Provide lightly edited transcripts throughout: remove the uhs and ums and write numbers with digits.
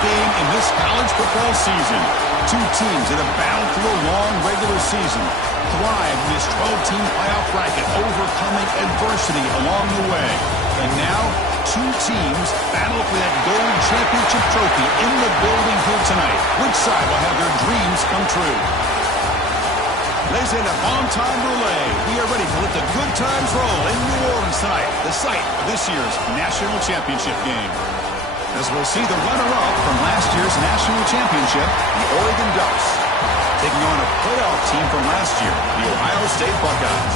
game in this college football season. Two teams that have battled through a long regular season, thrive in this 12-team playoff bracket, overcoming adversity along the way. And now, two teams battle for that gold championship trophy in the building here tonight. Which side will have their dreams come true? Ladies and gentlemen, on time relay. We are ready to let the good times roll in New Orleans tonight, the site of this year's national championship game. As we'll see the runner-up from last year's national championship, the Oregon Ducks, taking on a playoff team from last year, the Ohio State Buckeyes.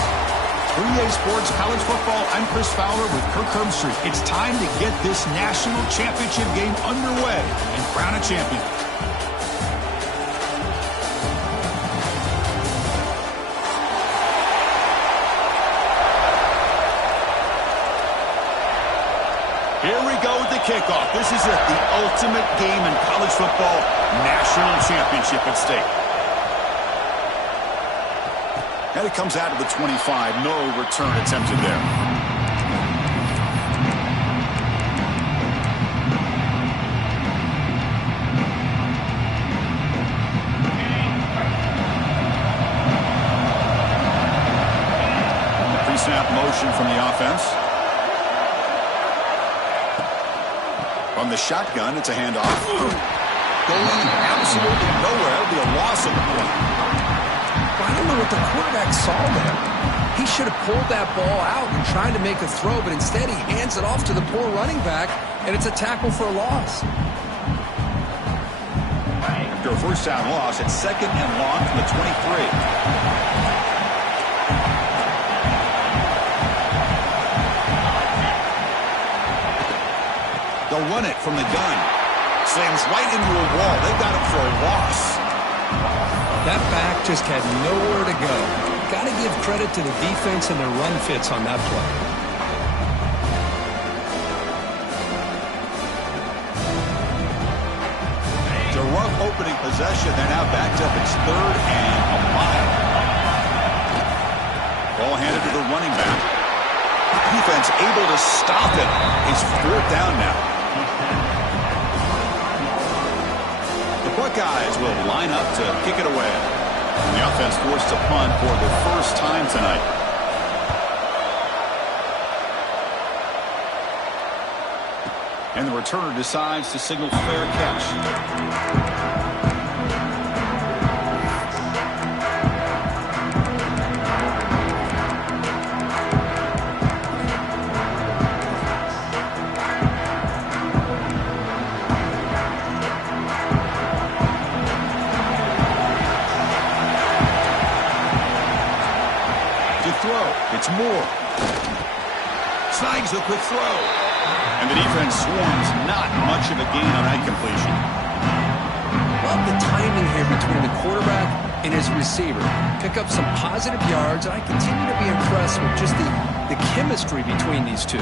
3A Sports College Football, I'm Chris Fowler with Kirk Herbstreit. It's time to get this national championship game underway and crown a champion. Here we go with the kickoff. This is it, the ultimate game in college football, national championship at stake. And it comes out of the 25. No return attempted there. The pre-snap motion from the offense. From the shotgun, it's a handoff. Going absolutely nowhere. It'll be a loss of the point. I don't know what the quarterback saw there. He should have pulled that ball out and tried to make a throw, but instead he hands it off to the poor running back, and it's a tackle for a loss. After a first down loss, it's second and long from the 23. They'll run it from the gun. Slams right into a wall. They've got him for a loss. That back just had nowhere to go. Got to give credit to the defense and their run fits on that play. It's a rough opening possession. They're now backed up. It's third and a mile. Ball handed to the running back. Defense able to stop it. It's fourth down now. Buckeyes will line up to kick it away. And the offense forced to punt for the first time tonight. And the returner decides to signal fair catch. It's Moore. Snags the quick throw. And the defense swarms. Not much of a gain on that completion. Love the timing here between the quarterback and his receiver. Pick up some positive yards, and I continue to be impressed with just the chemistry between these two.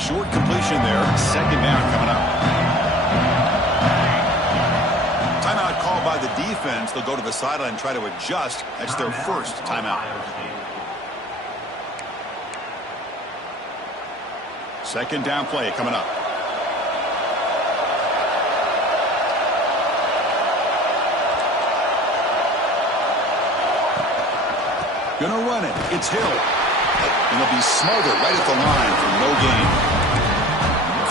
Short completion there. Second down coming up. By the defense, they'll go to the sideline and try to adjust. That's their first timeout. Second down play coming up. Gonna run it. It's Hill. And they'll be smothered right at the line for no gain.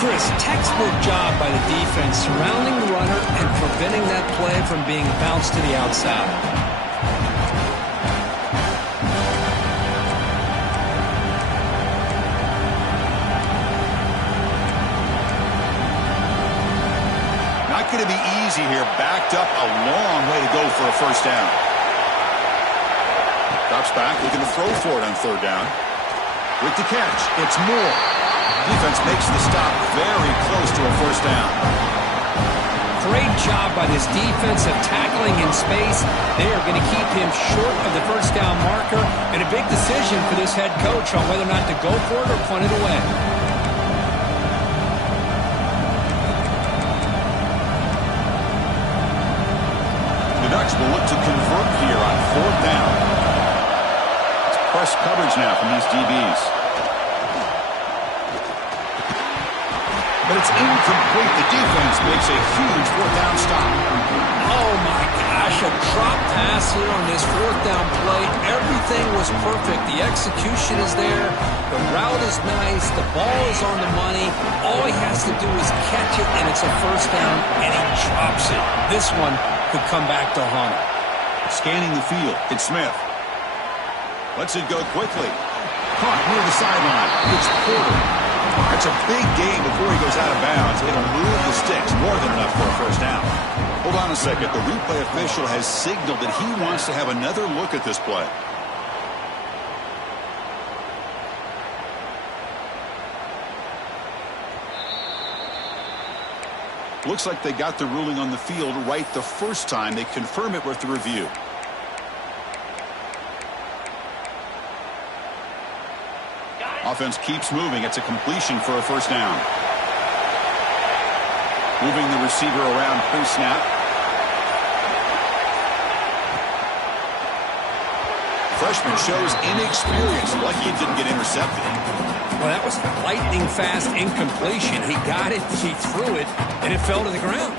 Chris, textbook job by the defense surrounding the runner and preventing that play from being bounced to the outside. Not going to be easy here. Backed up a long way to go for a first down. Drops back, looking to throw for it on third down. With the catch, it's Moore. Defense makes the stop very close to a first down. Great job by this defense of tackling in space. They are going to keep him short of the first down marker, and a big decision for this head coach on whether or not to go for it or punt it away. The Ducks will look to convert here on fourth down. Press coverage now from these DBs. But it's incomplete. The defense makes a huge fourth down stop. Oh, my gosh, a drop pass here on this fourth down play. Everything was perfect. The execution is there. The route is nice. The ball is on the money. All he has to do is catch it, and it's a first down, and he drops it. This one could come back to haunt him. Scanning the field, it's Smith. Lets it go quickly. Caught near the sideline. It's Porter. It's a big game before he goes out of bounds. It'll move the sticks more than enough for a first down. Hold on a second. The replay official has signaled that he wants to have another look at this play. Looks like they got the ruling on the field right the first time. They confirm it with the review. Offense keeps moving. It's a completion for a first down. Moving the receiver around pre-snap. Freshman shows inexperience. Lucky it didn't get intercepted. Well, that was lightning fast incompletion. He got it, he threw it, and it fell to the ground.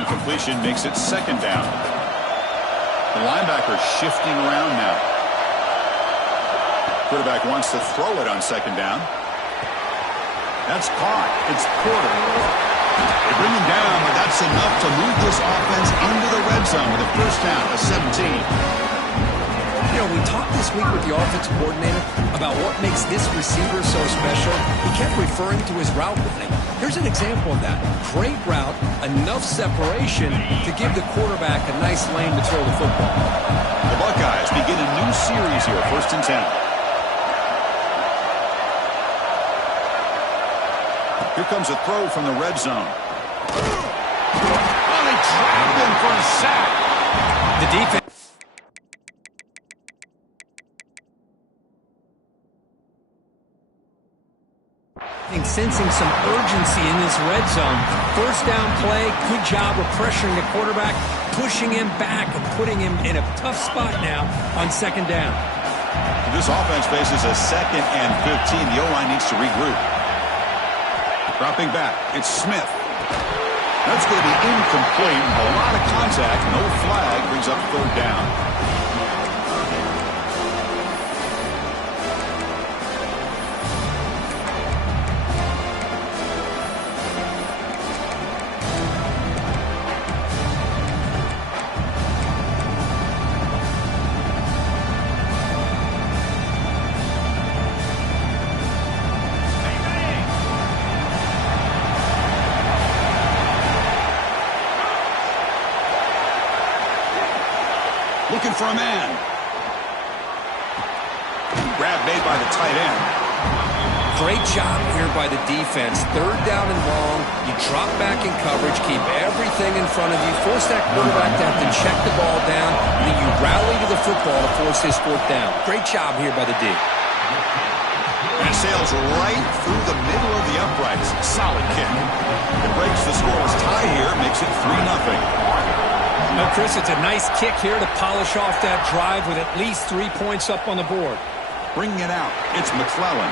Incompletion makes it second down. The linebacker shifting around now. Quarterback wants to throw it on second down. That's caught. It's Porter. They bring him down, but that's enough to move this offense into the red zone with a first down of 17. You know, we talked this week with the offensive coordinator about what makes this receiver so special. He kept referring to his route running. Here's an example of that. Great route, enough separation to give the quarterback a nice lane to throw the football. The Buckeyes begin a new series here, 1st and 10. Here comes a throw from the red zone. Oh, they trapped him for a sack. The defense. Sensing some urgency in this red zone. First down play, good job of pressuring the quarterback, pushing him back and putting him in a tough spot now on second down. This offense faces a 2nd and 15. The O-line needs to regroup. Dropping back, it's Smith. That's going to be incomplete. A lot of contact, no flag, brings up third down. Looking for a man. Grab made by the tight end. Great job here by the defense. Third down and long. You drop back in coverage, keep everything in front of you, force that quarterback to have to check the ball down, and then you rally to the football to force his fourth down. Great job here by the D. And it sails right through the middle of the uprights. Solid kick. It breaks the scoreless tie here, makes it 3-0. Now, Chris, it's a nice kick here to polish off that drive with at least 3 points up on the board. Bringing it out, it's McClellan.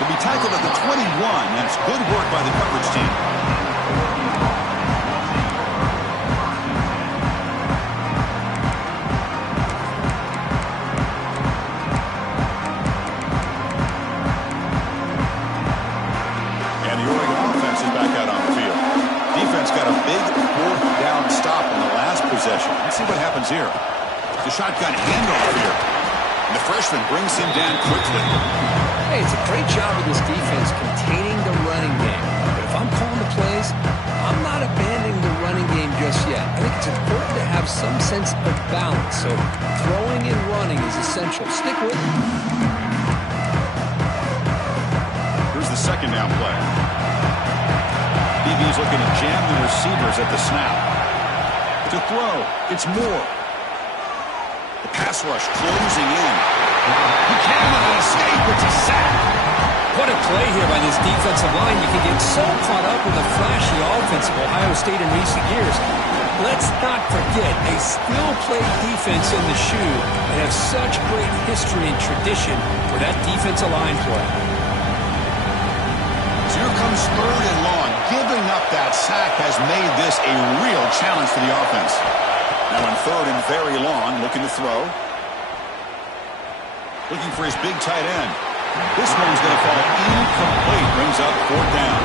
He'll be tackled at the 21, and it's good work by the coverage team. And the Oregon offense is back out on the field. Defense got a big fourth down stop in the last possession. Let's see what happens here. The shotgun handoff here. And the freshman brings him down quickly. Hey, it's a great job of this defense containing the running game. But if I'm calling the plays, I'm not abandoning the running game just yet. I think it's important to have some sense of balance. So throwing and running is essential. Stick with it. Here's the second down play. DB's looking to jam the receivers at the snap. To throw, it's Moore. The pass rush closing in. He cannot escape. It's a sack. What a play here by this defensive line. You can get so caught up with the flashy offense of Ohio State in recent years. Let's not forget, they still play defense in the shoe and have such great history and tradition for that defensive line play. So here comes 3rd and long. Giving up that sack has made this a real challenge for the offense. Now on 3rd and very long, looking to throw. Looking for his big tight end. This one's going to fall incomplete. Brings up 4th down.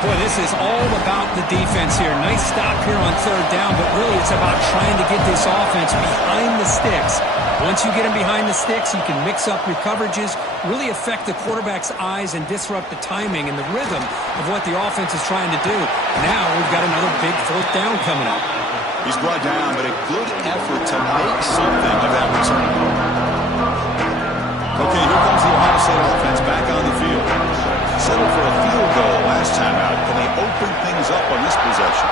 Boy, this is all about the defense here. Nice stop here on 3rd down, but really it's about trying to get this offense behind the sticks. Once you get them behind the sticks, you can mix up your coverages, really affect the quarterback's eyes and disrupt the timing and the rhythm of what the offense is trying to do. Now we've got another big 4th down coming up. He's brought down, but a good effort to make something of that return. Okay, here comes the Ohio State offense back on the field. Settled for a field goal last time out. Can they open things up on this possession?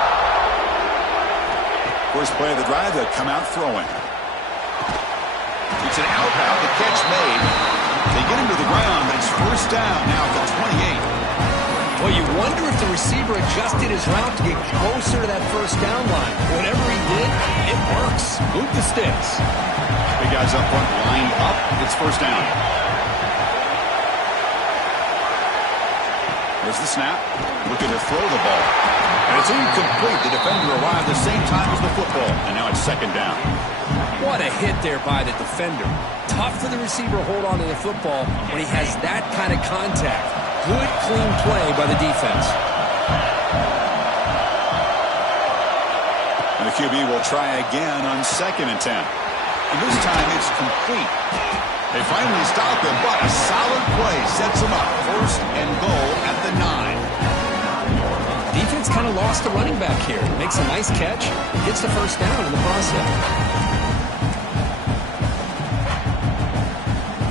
First play of the drive, they'll come out throwing. It's an out route, the catch made. They get him to the ground, but it's 1st down now at the 28. Well, you wonder if the receiver adjusted his route to get closer to that 1st down line. Whatever he did, it works. Move the sticks. Big guys up front, lined up. It's 1st down. There's the snap. Looking to throw the ball. And it's incomplete. The defender arrived the same time as the football. And now it's 2nd down. What a hit there by the defender. Tough for the receiver to hold on to the football when he has that kind of contact. Good, clean play by the defense. And the QB will try again on 2nd and 10. And this time it's complete. They finally stop him, but a solid play sets him up. 1st and goal at the 9. Defense kind of lost the running back here. Makes a nice catch. Gets the 1st down in the process.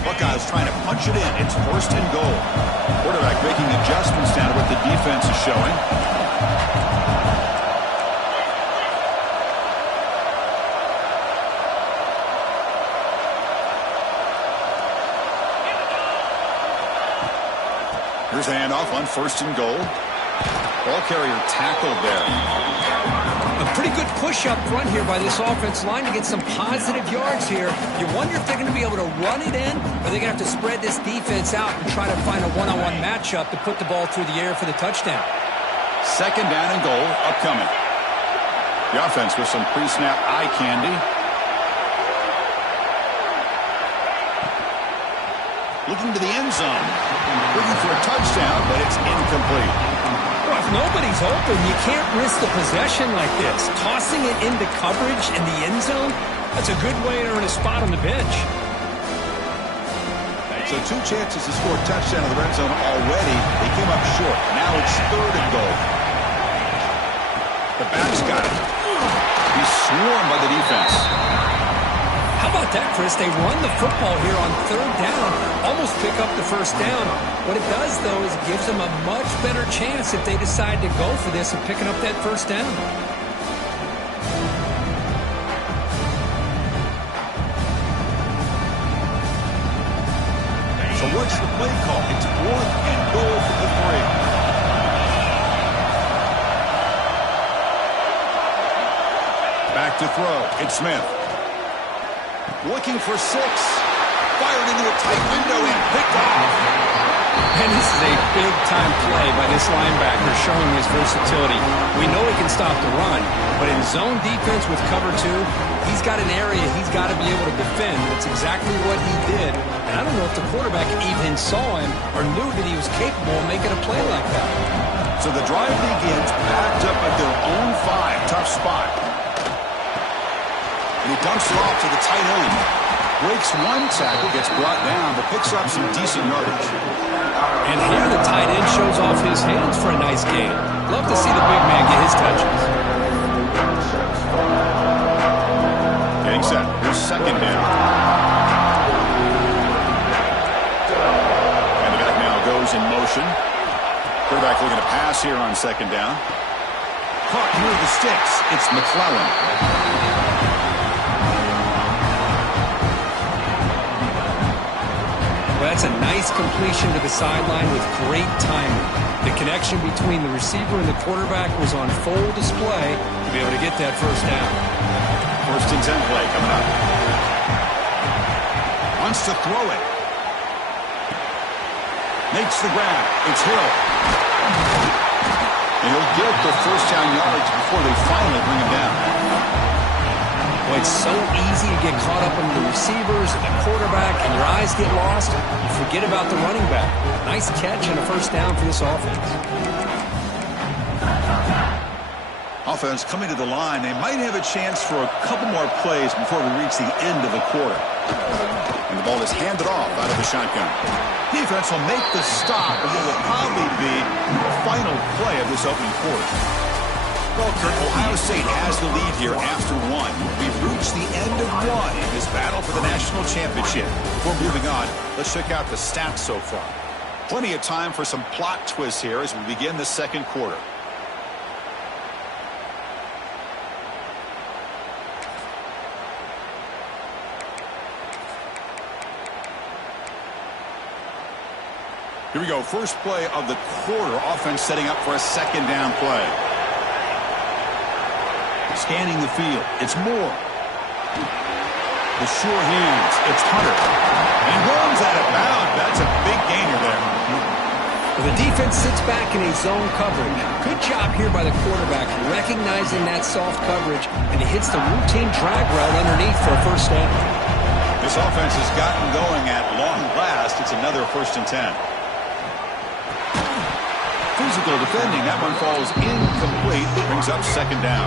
Buckeyes trying to punch it in. It's 1st and goal. Quarterback making adjustments down to what the defense is showing. Here's a handoff on 1st and goal. Ball carrier tackled there. A pretty good push up front here by this offense line to get some positive yards here. You wonder if they're going to be able to run it in, or they're going to have to spread this defense out and try to find a one-on-one matchup to put the ball through the air for the touchdown. 2nd down and goal upcoming. The offense with some pre-snap eye candy. Looking to the end zone. Looking for a touchdown, but it's incomplete. Well, if nobody's open, you can't risk the possession like this. Tossing it into coverage in the end zone, that's a good way to earn a spot on the bench. So 2 chances to score a touchdown in the red zone already. They came up short. Now it's 3rd and goal. The back's got it. He's swarmed by the defense. How about that, Chris? They run the football here on 3rd down, almost pick up the 1st down. What it does, though, is it gives them a much better chance if they decide to go for this and picking up that 1st down. So what's the play call? It's 4th and goal from the 3. Back to throw. It's Smith. Looking for 6. Fired into a tight window and picked off. And this is a big-time play by this linebacker showing his versatility. We know he can stop the run, but in zone defense with cover 2, he's got an area he's got to be able to defend. That's exactly what he did. And I don't know if the quarterback even saw him or knew that he was capable of making a play like that. So the drive begins backed up at their own 5. Tough spot. And he dumps it off to the tight end. Breaks 1 tackle, gets brought down, but picks up some decent yardage. And here the tight end shows off his hands for a nice game. Love to see the big man get his touches. Getting set. Here's 2nd down. And the back now goes in motion. Quarterback looking to pass here on 2nd down. Caught near the sticks. It's McClellan. Well, that's a nice completion to the sideline with great timing. The connection between the receiver and the quarterback was on full display to be able to get that first down. 1st and 10 play coming up. Wants to throw it. Makes the grab. It's Hill. And he'll get the first down yardage before they finally bring him down. Well, it's so easy to get caught up in the receivers and the quarterback, and your eyes get lost. You forget about the running back. Nice catch and a first down for this offense. Offense coming to the line. They might have a chance for a couple more plays before we reach the end of the quarter. And the ball is handed off out of the shotgun. Defense will make the stop, and it will probably be the final play of this opening quarter. Well, Kurt, Ohio State has the lead here after 1. We've reached the end of 1 in this battle for the national championship. Before moving on, let's check out the stats so far. Plenty of time for some plot twists here as we begin the second quarter. Here we go. First play of the quarter. Offense setting up for a second down play. Scanning the field. It's Moore. The sure hands. It's Hunter. And he runs out of bounds. That's a big gainer there. Well, the defense sits back in a zone coverage. Good job here by the quarterback recognizing that soft coverage, and he hits the routine drag route underneath for a first down. This offense has gotten going at long last. It's another 1st and 10. Physical defending. That one falls incomplete. Brings up second down.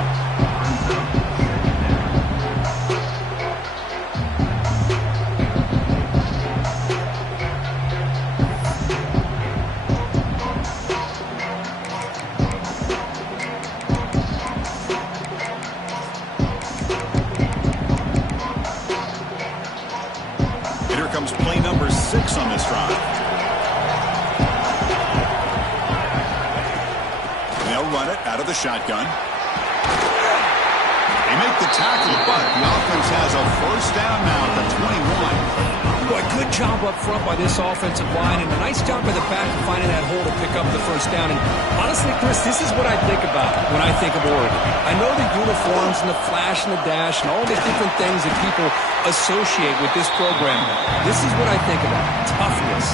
And here comes play number 6 on this drive. Run it out of the shotgun. They make the tackle, but the offense has a first down now at the 21. Boy, good job up front by this offensive line, and a nice job by the back of finding that hole to pick up the first down. And honestly, Chris, this is what I think about when I think of Oregon. I know the uniforms and the flash and the dash and all the different things that people associate with this program. This is what I think about. Toughness,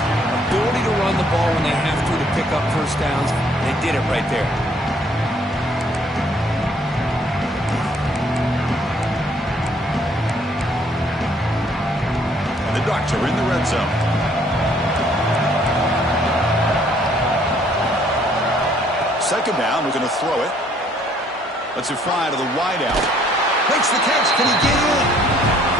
ability to run the ball when they have to pick up first downs. They did it right there. Ducks are in the red zone. Second down, we're going to throw it. Lets it fly to the wideout. Makes the catch. Can he get in?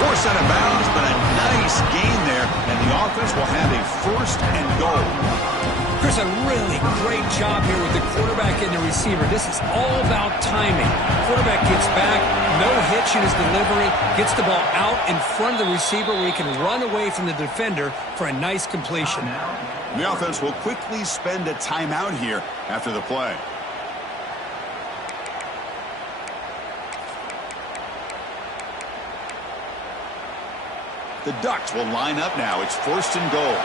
Forced out of bounds, but a nice gain there, and the offense will have a 1st and goal. Chris, a really great job here with the quarterback and the receiver. This is all about timing. Quarterback gets back, no hitch in his delivery, gets the ball out in front of the receiver where he can run away from the defender for a nice completion. The offense will quickly spend a timeout here after the play. The Ducks will line up now. It's 1st and goal.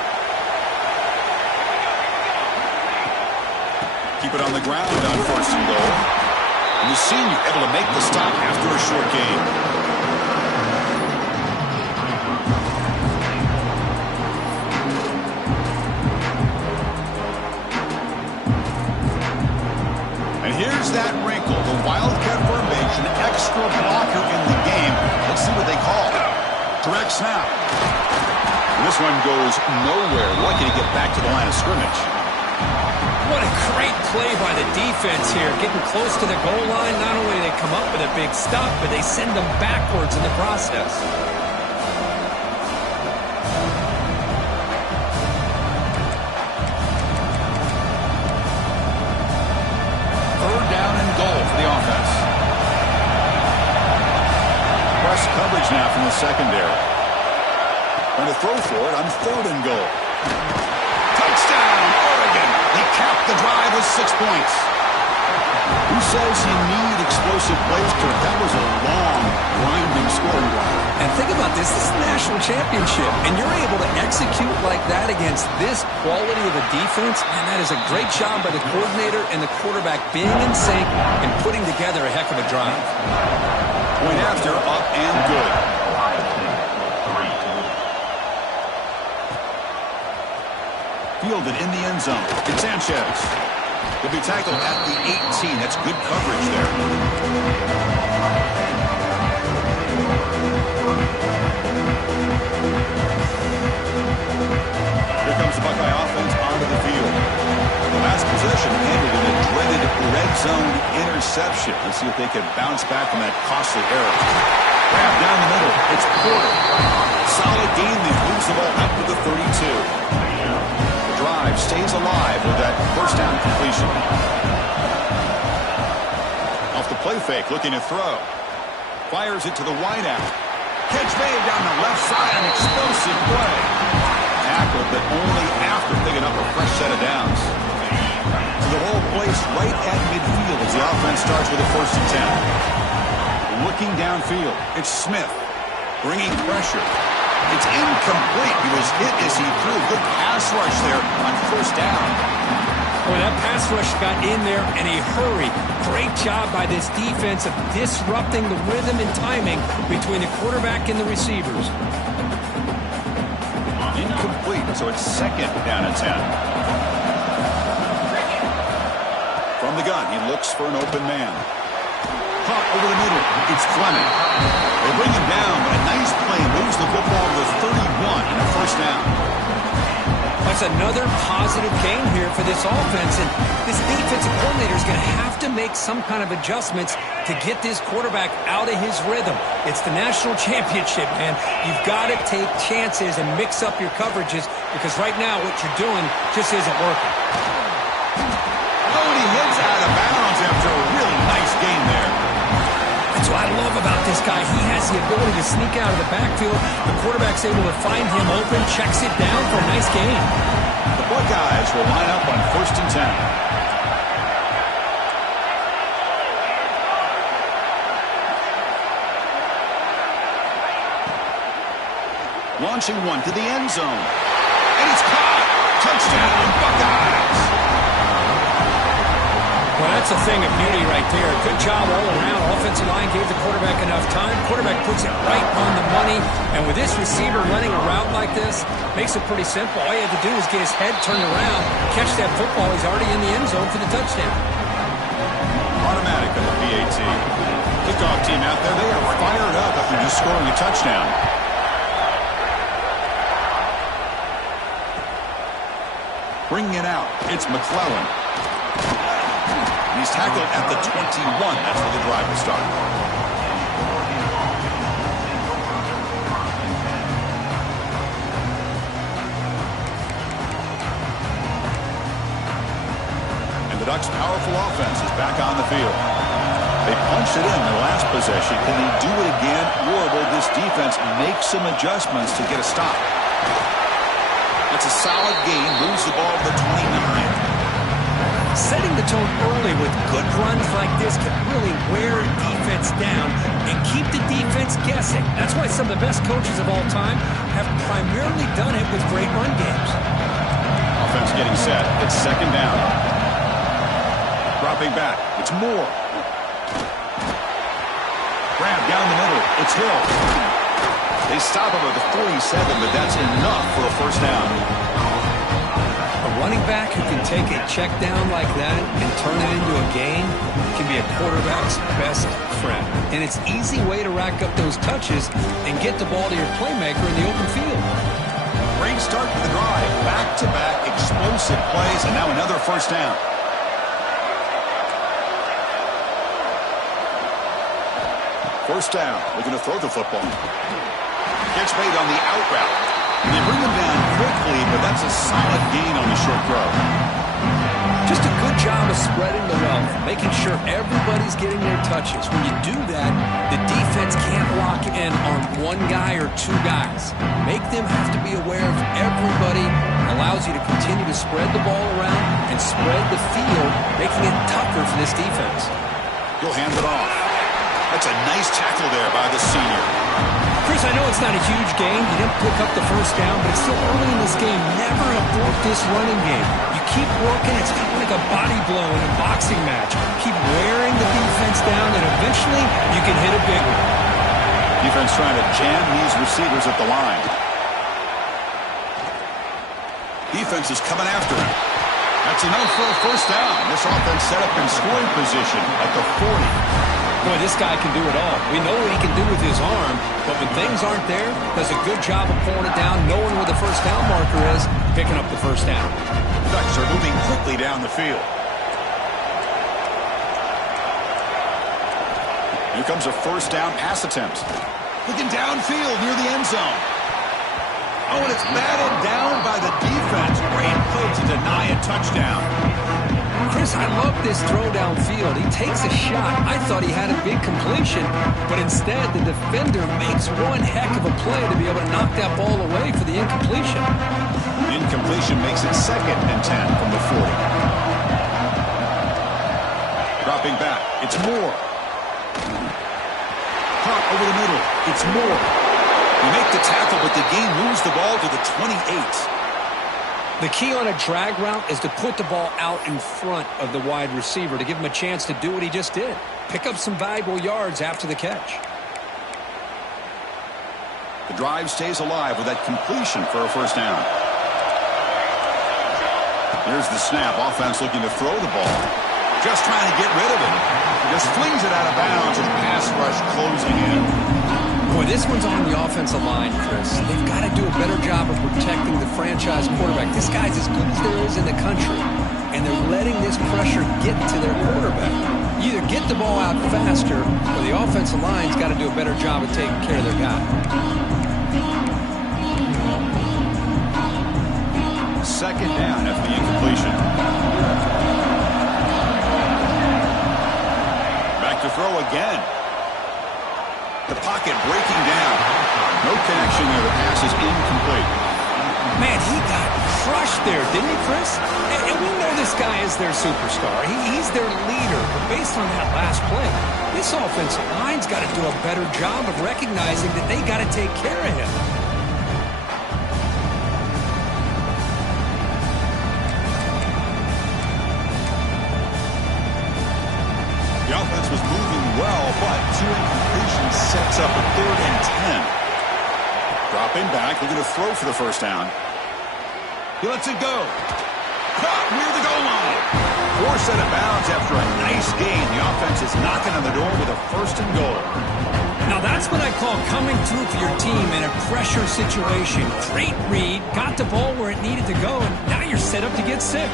Keep it on the ground on 1st and goal. And the senior able to make the stop after a short gain. And here's that wrinkle. The Wildcat formation, extra blocker in the game. Let's see what they call it. Direct snap. And this one goes nowhere. Lucky to get back to the line of scrimmage. What a great play by the defense here. Getting close to the goal line, not only do they come up with a big stop, but they send them backwards in the process. Third down and goal for the offense. Press coverage now from the secondary. Going to throw for it on 3rd and goal. Touchdown, Oregon. They capped the drive with 6 points. Who says you need explosive plays, Kurt? That was a long, grinding scoring drive. And think about this. This is the national championship, and you're able to execute like that against this quality of a defense, and that is a great job by the coordinator and the quarterback being in sync and putting together a heck of a drive. Point after, up and good. Fielded in the end zone. It's Sanchez. He'll be tackled at the 18. That's good coverage there. Here comes the Buckeye offense onto the field. The last possession ended in a dreaded red zone interception. Let's see if they can bounce back from that costly error. Grab down the middle. It's Porter. Solid gain. They moves the ball up to the 32. Drive stays alive with that first down completion. Off the play fake, looking to throw. Fires it to the wideout. Catch made down the left side, an explosive play. Tackled, but only after picking up a fresh set of downs. So the whole place right at midfield as the offense starts with a 1st and 10. Looking downfield, it's Smith bringing pressure. It's incomplete. He was hit as he threw. Good pass rush there on 1st down. Boy, that pass rush got in there in a hurry. Great job by this defense of disrupting the rhythm and timing between the quarterback and the receivers. Incomplete, so it's 2nd down and 10. From the gun, he looks for an open man. Caught over the middle. It's Fleming. They bring him down, but a nice play moves the football to the 31 and a 1st down. That's another positive game here for this offense, and this defensive coordinator is going to have to make some kind of adjustments to get this quarterback out of his rhythm. It's the national championship, man. You've got to take chances and mix up your coverages because right now what you're doing just isn't working. Oh, and he heads out of bounds after a really nice game there. That's what I love about this guy. He has the ability to sneak out of the backfield. The quarterback's able to find him open, checks it down for a nice gain. The Buckeyes will line up on 1st and 10. Launching one to the end zone. And it's caught. Touchdown, Buckeyes. Well, that's a thing of beauty right there. Good job all around. Offensive line gave the quarterback enough time. Quarterback puts it right on the money. And with this receiver running a route like this, makes it pretty simple. All you have to do is get his head turned around, catch that football. He's already in the end zone for the touchdown. Automatic on the PAT. Kickoff team out there, they are fired up after just scoring a touchdown. Bringing it out, it's McClellan. He's tackled at the 21. That's where the drive will start. And the Ducks' powerful offense is back on the field. They punched it in their last possession. Can they do it again, or will this defense make some adjustments to get a stop? That's a solid gain. Moves the ball to the 29. Setting the tone early with good runs like this can really wear a defense down and keep the defense guessing. That's why some of the best coaches of all time have primarily done it with great run games. Offense getting set. It's 2nd down. Dropping back. It's Moore. Grab down the middle. It's Hill. They stop him at the 47, but that's enough for a 1st down. A running back who can take a check down like that and turn it into a gain can be a quarterback's best friend. And it's an easy way to rack up those touches and get the ball to your playmaker in the open field. Great start to the drive. Back-to-back explosive plays, and now another 1st down. First down, looking to throw the football. Catch made on the out route. They bring him down quickly, but that's a solid gain on the short throw. Just a good job of spreading the wealth, making sure everybody's getting their touches. When you do that, the defense can't lock in on one guy or two guys. Make them have to be aware of everybody. Allows you to continue to spread the ball around and spread the field, making it tougher for this defense. He'll hand it off. That's a nice tackle there by the senior. Chris, I know it's not a huge game. You didn't pick up the first down, but it's still early in this game. Never abort this running game. You keep working. It's kind of like a body blow in a boxing match. Keep wearing the defense down, and eventually you can hit a big one. Defense trying to jam these receivers at the line. Defense is coming after him. That's enough for a first down. This offense set up in scoring position at the 40. Boy, this guy can do it all. We know what he can do with his arm, but when things aren't there, does a good job of pulling it down, knowing where the first down marker is, picking up the first down. Ducks are moving quickly down the field. Here comes a first down pass attempt. Looking downfield near the end zone. Oh, and it's batted down by the defense. Great play to deny a touchdown. Chris, I love this throw downfield. He takes a shot. I thought he had a big completion, but instead the defender makes one heck of a play to be able to knock that ball away for the incompletion. Incompletion makes it 2nd and 10 from the 40. Dropping back. It's Moore. Caught over the middle. It's Moore. You make the tackle, but the game moves the ball to the 28. The key on a drag route is to put the ball out in front of the wide receiver to give him a chance to do what he just did. Pick up some valuable yards after the catch. The drive stays alive with that completion for a first down. Here's the snap. Offense looking to throw the ball. Just trying to get rid of it. Just flings it out of bounds and pass rush closing in. Boy, this one's on the offensive line, Chris. They've got to do a better job of protecting the franchise quarterback. This guy's as good as there is in the country, and they're letting this pressure get to their quarterback. You either get the ball out faster, or the offensive line's got to do a better job of taking care of their guy. Second down after the incompletion. Back to throw again. The pocket breaking down. No connection there. The pass is incomplete. Man, he got crushed there, didn't he, Chris? And we know this guy is their superstar. He's their leader. But based on that last play, this offensive line's got to do a better job of recognizing that they got to take care of him. The offense was moving well, but 2 incompletions sets up a 3rd and 10. Dropping back, looking to throw for the first down. He lets it go. Caught near the goal line. Forced out of bounds after a nice gain. The offense is knocking on the door with a 1st and goal. Now that's what I call coming through for your team in a pressure situation. Great read, got the ball where it needed to go, and now you're set up to get 6.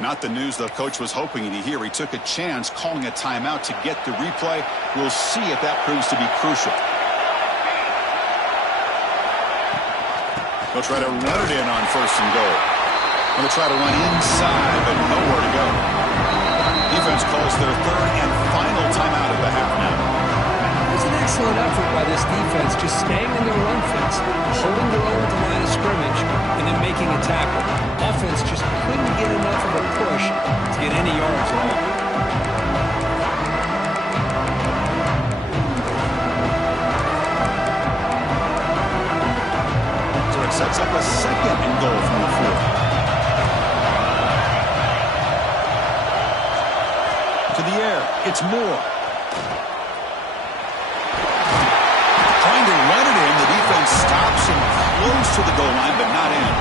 Not the news the coach was hoping to hear. He took a chance calling a timeout to get the replay. We'll see if that proves to be crucial. They'll try to run it in on 1st and goal. They'll try to run inside, but nowhere to go. Defense calls their 3rd and final timeout of the half now. It's an excellent effort by this defense, just staying in their run fence, holding their own at the line of scrimmage, and then making a tackle. Offense just couldn't get enough of a push to get any yards at all. So it sets up a 2nd and goal from the 4th. To the air, it's Moore. Trying to run it in, the defense stops him close to the goal line, but not in.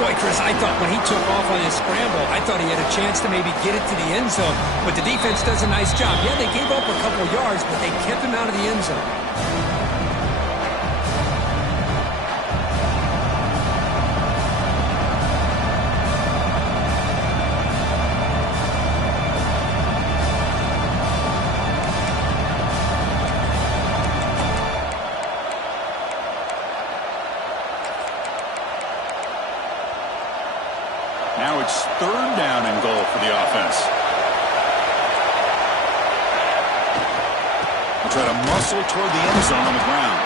Boy, Chris, I thought when he took off on his scramble, I thought he had a chance to maybe get it to the end zone. But the defense does a nice job. Yeah, they gave up a couple yards, but they kept him out of the end zone. goal for the offense. They'll try to muscle toward the end zone on the ground.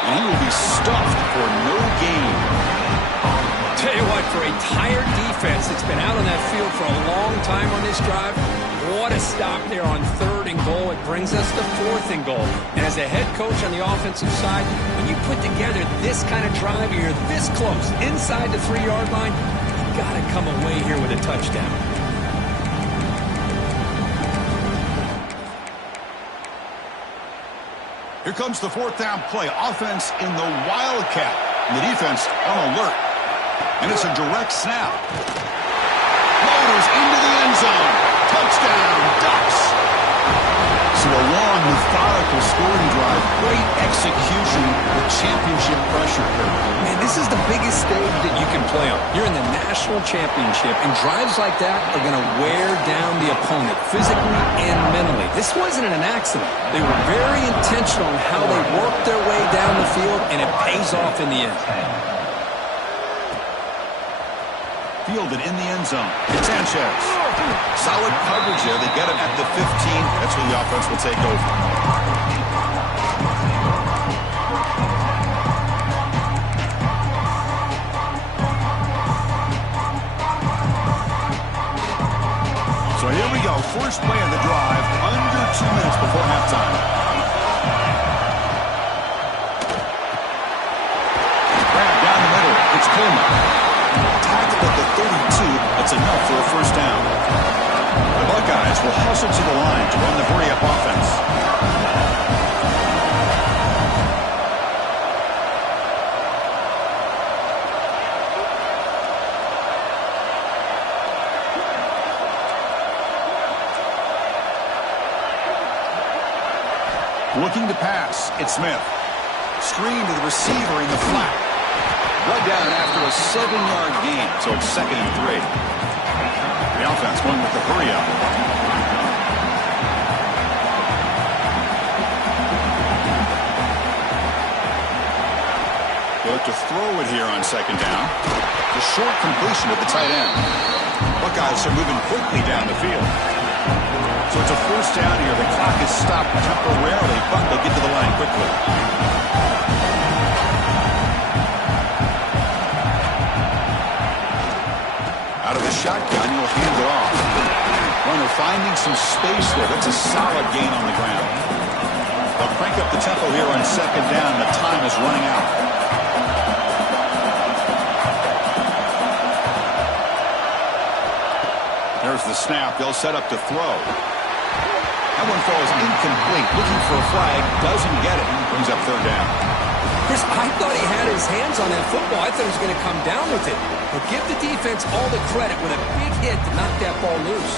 And he will be stuffed for no gain. Tell you what, for a tired defense that's been out on that field for a long time on this drive, what a stop there on 3rd and goal. It brings us to 4th and goal. And as a head coach on the offensive side, when you put together this kind of drive, you're this close inside the 3-yard line, you got to come away here with a touchdown. Here comes the 4th down play. Offense in the Wildcat. And the defense on alert. And it's a direct snap. Floaters into the end zone. Touchdown, Ducks. So a long, methodical scoring drive. Great execution with championship pressure. Man, this is the biggest stage that you can play on. You're in the national championship, and drives like that are going to wear down the opponent physically and mentally. This wasn't an accident. They were very intentional in how they worked their way down the field, and it pays off in the end. Fielded in the end zone. Sanchez. Solid coverage there. They get him at the 15. That's when the offense will take over. So here we go. First play of the drive. Under 2 minutes before halftime. Grab down the middle. It's Coleman. Tackled at the 32. That's enough for a first down. The Buckeyes will hustle to the line to run the hurry-up offense. Looking to pass. It's Smith. Screen to the receiver in the flat. Brought down after a 7-yard gain, so it's 2nd and 3. The offense going with the hurry-up. They'll look to throw it here on 2nd down. The short completion of the tight end. Buckeyes are moving quickly down the field. So it's a first down here. The clock is stopped temporarily, but they'll get to the line quickly. Out of the shotgun, he'll hand it off. Runner finding some space there. That's a solid gain on the ground. They'll crank up the tempo here on 2nd down. The time is running out. There's the snap. They'll set up to throw. That one falls incomplete. Looking for a flag. Doesn't get it. Brings up 3rd down. Chris, I thought he had his hands on that football. I thought he was going to come down with it. But give the defense all the credit with a big hit to knock that ball loose.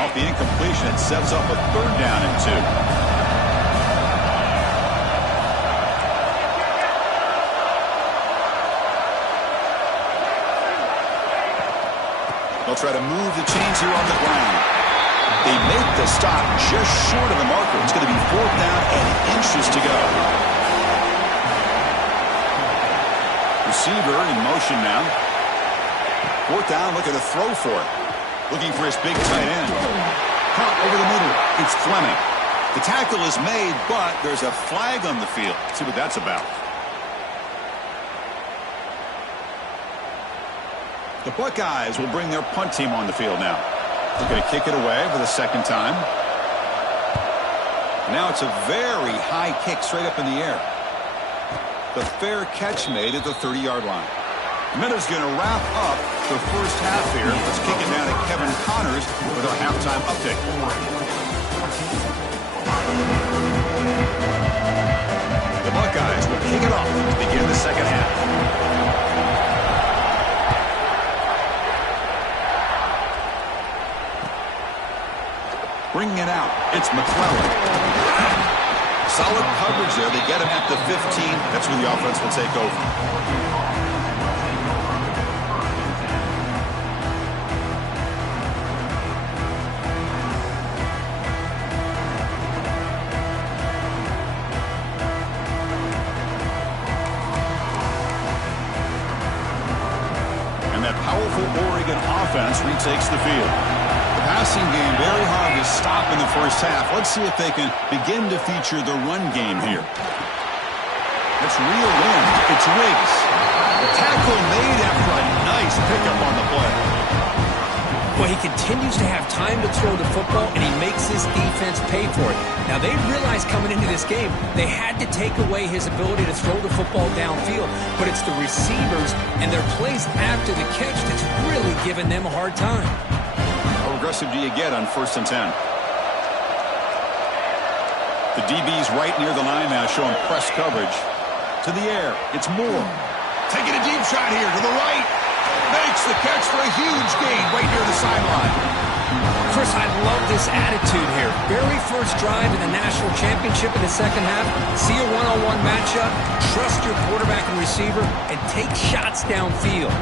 Off the incompletion, it sets up a 3rd down and 2. They'll try to move the chains here on the ground. They make the stop just short of the marker. It's going to be 4th down and inches to go. Receiver in motion now. 4th down, looking to throw for it. Looking for his big tight end. Caught over the middle. It's Fleming. The tackle is made, but there's a flag on the field. Let's see what that's about. The Buckeyes will bring their punt team on the field now. They're going to kick it away for the 2nd time. Now it's a very high kick straight up in the air. The fair catch made at the 30-yard line. Minutes going to wrap up the first half here. Let's kick it down to Kevin Connors with our halftime update. The Buckeyes will kick it off to begin the second half. Bringing it out, it's McClellan. Solid coverage there. They get him at the 15. That's when the offense will take over. offense retakes the field. The passing game very hard to stop in the first half. Let's see if they can begin to feature the run game here. It's reeled in. It's Riggs. The tackle made after a nice pickup on the play. Well, he continues to have time to throw the football, and he makes his defense pay for it. Now, they realized coming into this game they had to take away his ability to throw the football downfield, but it's the receivers and their plays after the catch that's really giving them a hard time. How aggressive do you get on 1st and 10? The DB's right near the line now, showing press coverage. To the air, it's Moore. Taking a deep shot here to the right. Makes the catch for a huge gain right near the sideline. Chris, I love this attitude here. Very first drive in the national championship in the second half. See a one-on-one matchup, trust your quarterback and receiver, and take shots downfield.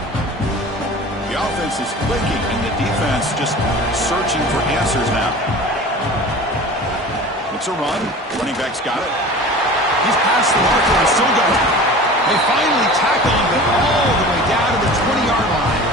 The offense is clicking, and the defense just searching for answers now. It's a run. Running back's got it. He's past the marker and still going. They finally tackle him, but all the way down to the 20-yard line.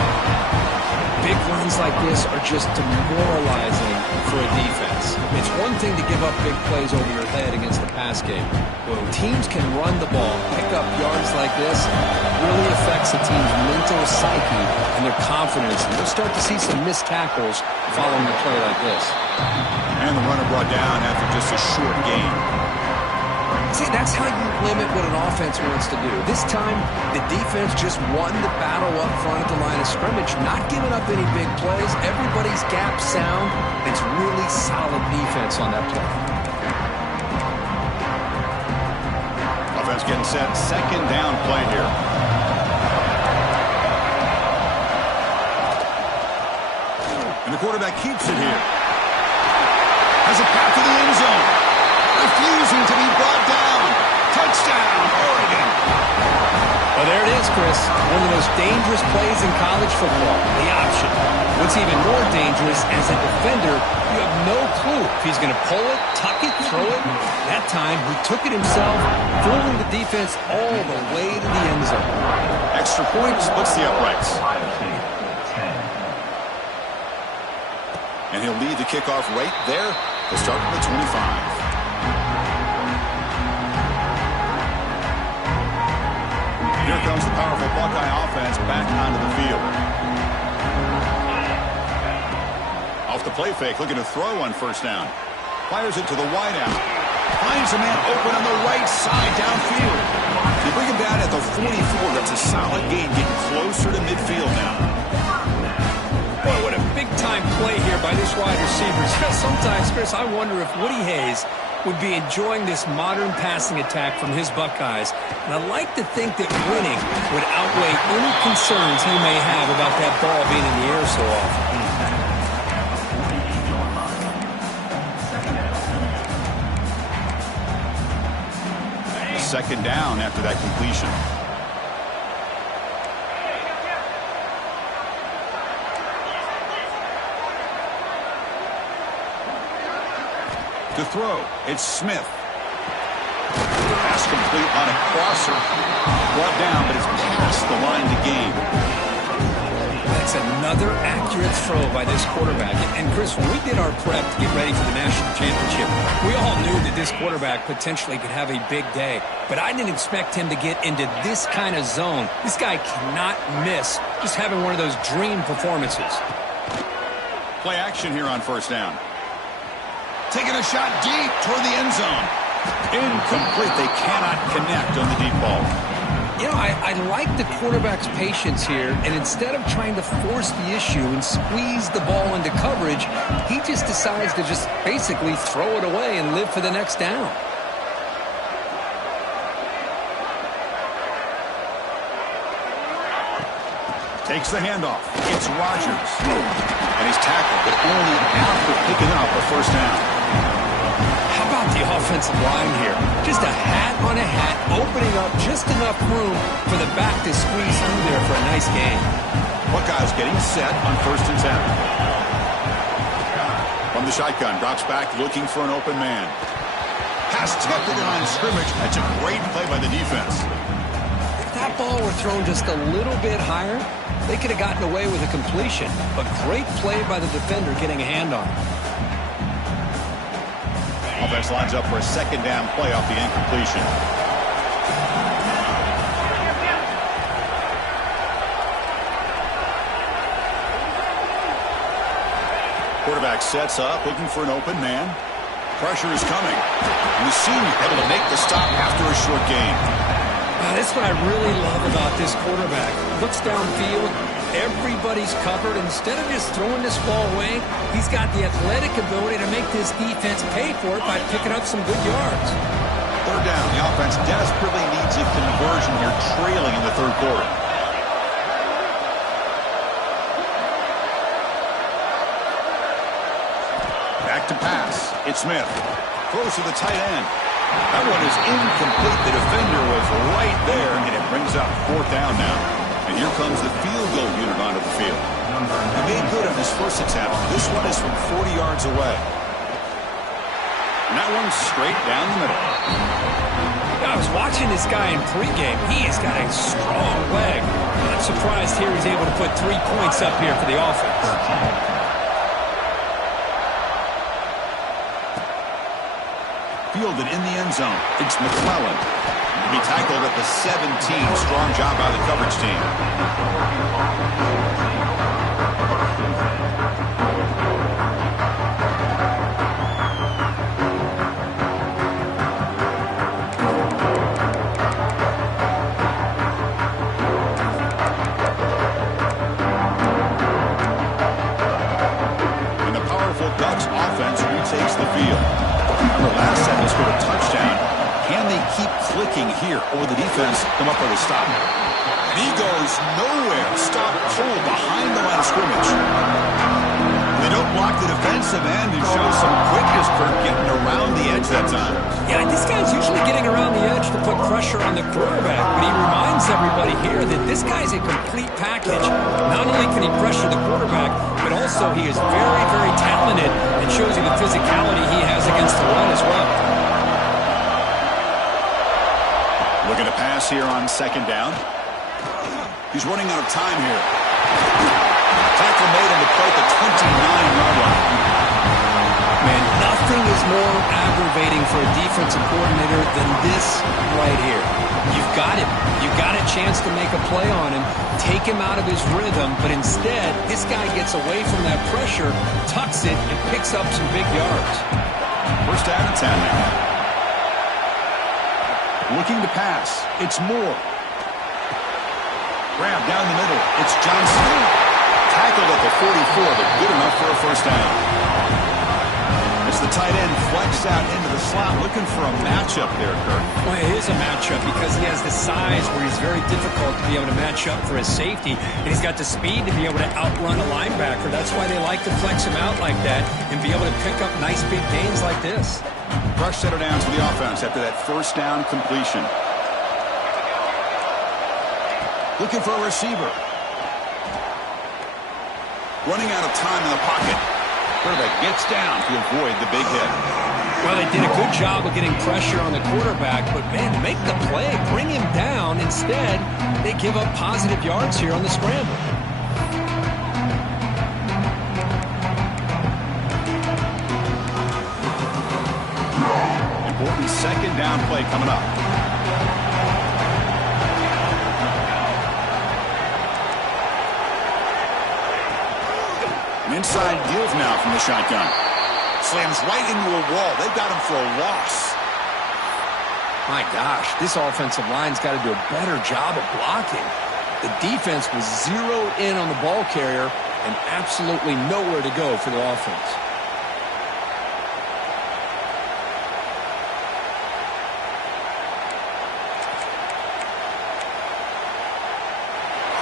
Big runs like this are just demoralizing for a defense. It's one thing to give up big plays over your head against the pass game. When teams can run the ball, pick up yards like this, it really affects the team's mental psyche and their confidence. And you'll start to see some missed tackles following a play like this. And the runner brought down after just a short gain. See, that's how you limit what an offense wants to do. This time, the defense just won the battle up front at the line of scrimmage, not giving up any big plays. Everybody's gap sound. It's really solid defense on that play. Offense getting set. 2nd down play here. And the quarterback keeps it here. Has a path to the end zone. Refusing to be brought down. Touchdown, Oregon. Well, there it is, Chris. One of the most dangerous plays in college football, the option. What's even more dangerous, as a defender, you have no clue if he's going to pull it, tuck it, throw it. That time, he took it himself, fooling the defense all the way to the end zone. Extra point splits the uprights. And he'll lead the kickoff right there to start from the 25. Here comes the powerful Buckeye offense back onto the field. Off the play fake, looking to throw on 1st down. Fires it to the wideout. Finds a man open on the right side downfield. They bring him down at the 44. That's a solid gain, getting closer to midfield now. Boy, what a big-time play here by this wide receiver. Sometimes, Chris, I wonder if Woody Hayes would be enjoying this modern passing attack from his Buckeyes. And I like to think that winning would outweigh any concerns he may have about that ball being in the air so often. 2nd down after that completion. To throw, it's Smith. Pass complete on a crosser. Brought down, but it's past the line to gain. That's another accurate throw by this quarterback. And Chris, when we did our prep to get ready for the national championship, we all knew that this quarterback potentially could have a big day. But I didn't expect him to get into this kind of zone. This guy cannot miss just having one of those dream performances. Play action here on 1st down. Taking a shot deep toward the end zone. Incomplete. They cannot connect on the deep ball. You know, I like the quarterback's patience here, and instead of trying to force the issue and squeeze the ball into coverage, he just decides to just basically throw it away and live for the next down. Takes the handoff. It's Rodgers. And he's tackled, but only after picking up a 1st down. How about the offensive line here? Just a hat on a hat, opening up just enough room for the back to squeeze through there for a nice gain. Buckeyes getting set on 1st and 10. From the shotgun, drops back looking for an open man. Pass tipped to the line of scrimmage. That's a great play by the defense. If that ball were thrown just a little bit higher, They could have gotten away with a completion, but great play by the defender getting a hand on it. Offense lines up for a second down play off the incompletion. Quarterback sets up, looking for an open man. Pressure is coming. And the senior able to make the stop after a short gain. That's what I really love about this quarterback. Looks downfield, everybody's covered. Instead of just throwing this ball away, he's got the athletic ability to make this defense pay for it by picking up some good yards. Third down. The offense desperately needs a conversion here, trailing in the third quarter. Back to pass. It's Smith. Throws to the tight end. That one is incomplete. The defender was right there, and it brings up fourth down now. And here comes the field goal unit onto the field. He made good on his first attempt. This one is from 40 yards away. And that one's straight down the middle. I was watching this guy in pregame. He has got a strong leg. I'm surprised here he's able to put 3 points up here for the offense. Fielded in the end zone. It's McClellan. To be tackled at the 17. Strong job by the coverage team. And the powerful Ducks offense retakes the field. The last set, they scored a touchdown. Can they keep clicking here, or will the defense come up with a stop? And he goes nowhere. Stop cold behind the line of scrimmage. They don't block the defensive end and show some quickness, Kirk, getting around the edge that time. Yeah, this guy's usually getting around the edge to put pressure on the quarterback, but he reminds everybody here that this guy's a complete package. Not only can he pressure the quarterback, but also he is very, very talented and shows you the physicality he has against the run as well. Looking to pass here on second down. He's running out of time here. Tackle made him to play at the 29-yard line. Man, nothing is more aggravating for a defensive coordinator than this right here. You've got him. You've got a chance to make a play on him, take him out of his rhythm, but instead, this guy gets away from that pressure, tucks it, and picks up some big yards. First down and 10 now. Looking to pass. It's Moore. Grab down the middle. It's Johnson. Tackled at the 44, but good enough for a first down. As the tight end flexed out into the slot, looking for a matchup there, Kirk. Well, it is a matchup because he has the size where he's very difficult to be able to match up for his safety, and he's got the speed to be able to outrun a linebacker. That's why they like to flex him out like that and be able to pick up nice big gains like this. Rush settle downs for the offense after that first down completion. Looking for a receiver. Running out of time in the pocket. Quarterback gets down to avoid the big hit. Well, they did a good job of getting pressure on the quarterback, but, man, make the play, bring him down. Instead, they give up positive yards here on the scramble. Important second down play coming up. An inside give now from the shotgun. Slams right into a wall. They've got him for a loss. My gosh, this offensive line's got to do a better job of blocking. The defense was zeroed in on the ball carrier and absolutely nowhere to go for the offense.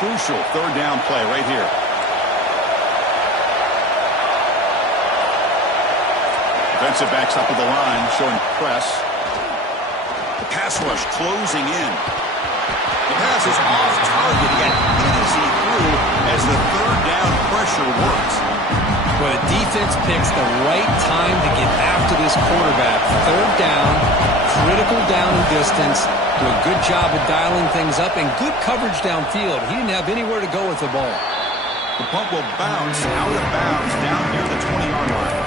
Crucial third down play right here. Defensive backs up to the line, showing press. The pass rush closing in. The pass is off target, yet hit as he threw as the third down pressure works. Well, the defense picks the right time to get after this quarterback. Third down, critical down and distance. Do a good job of dialing things up and good coverage downfield. He didn't have anywhere to go with the ball. The punt will bounce out of bounds down near the 20-yard line.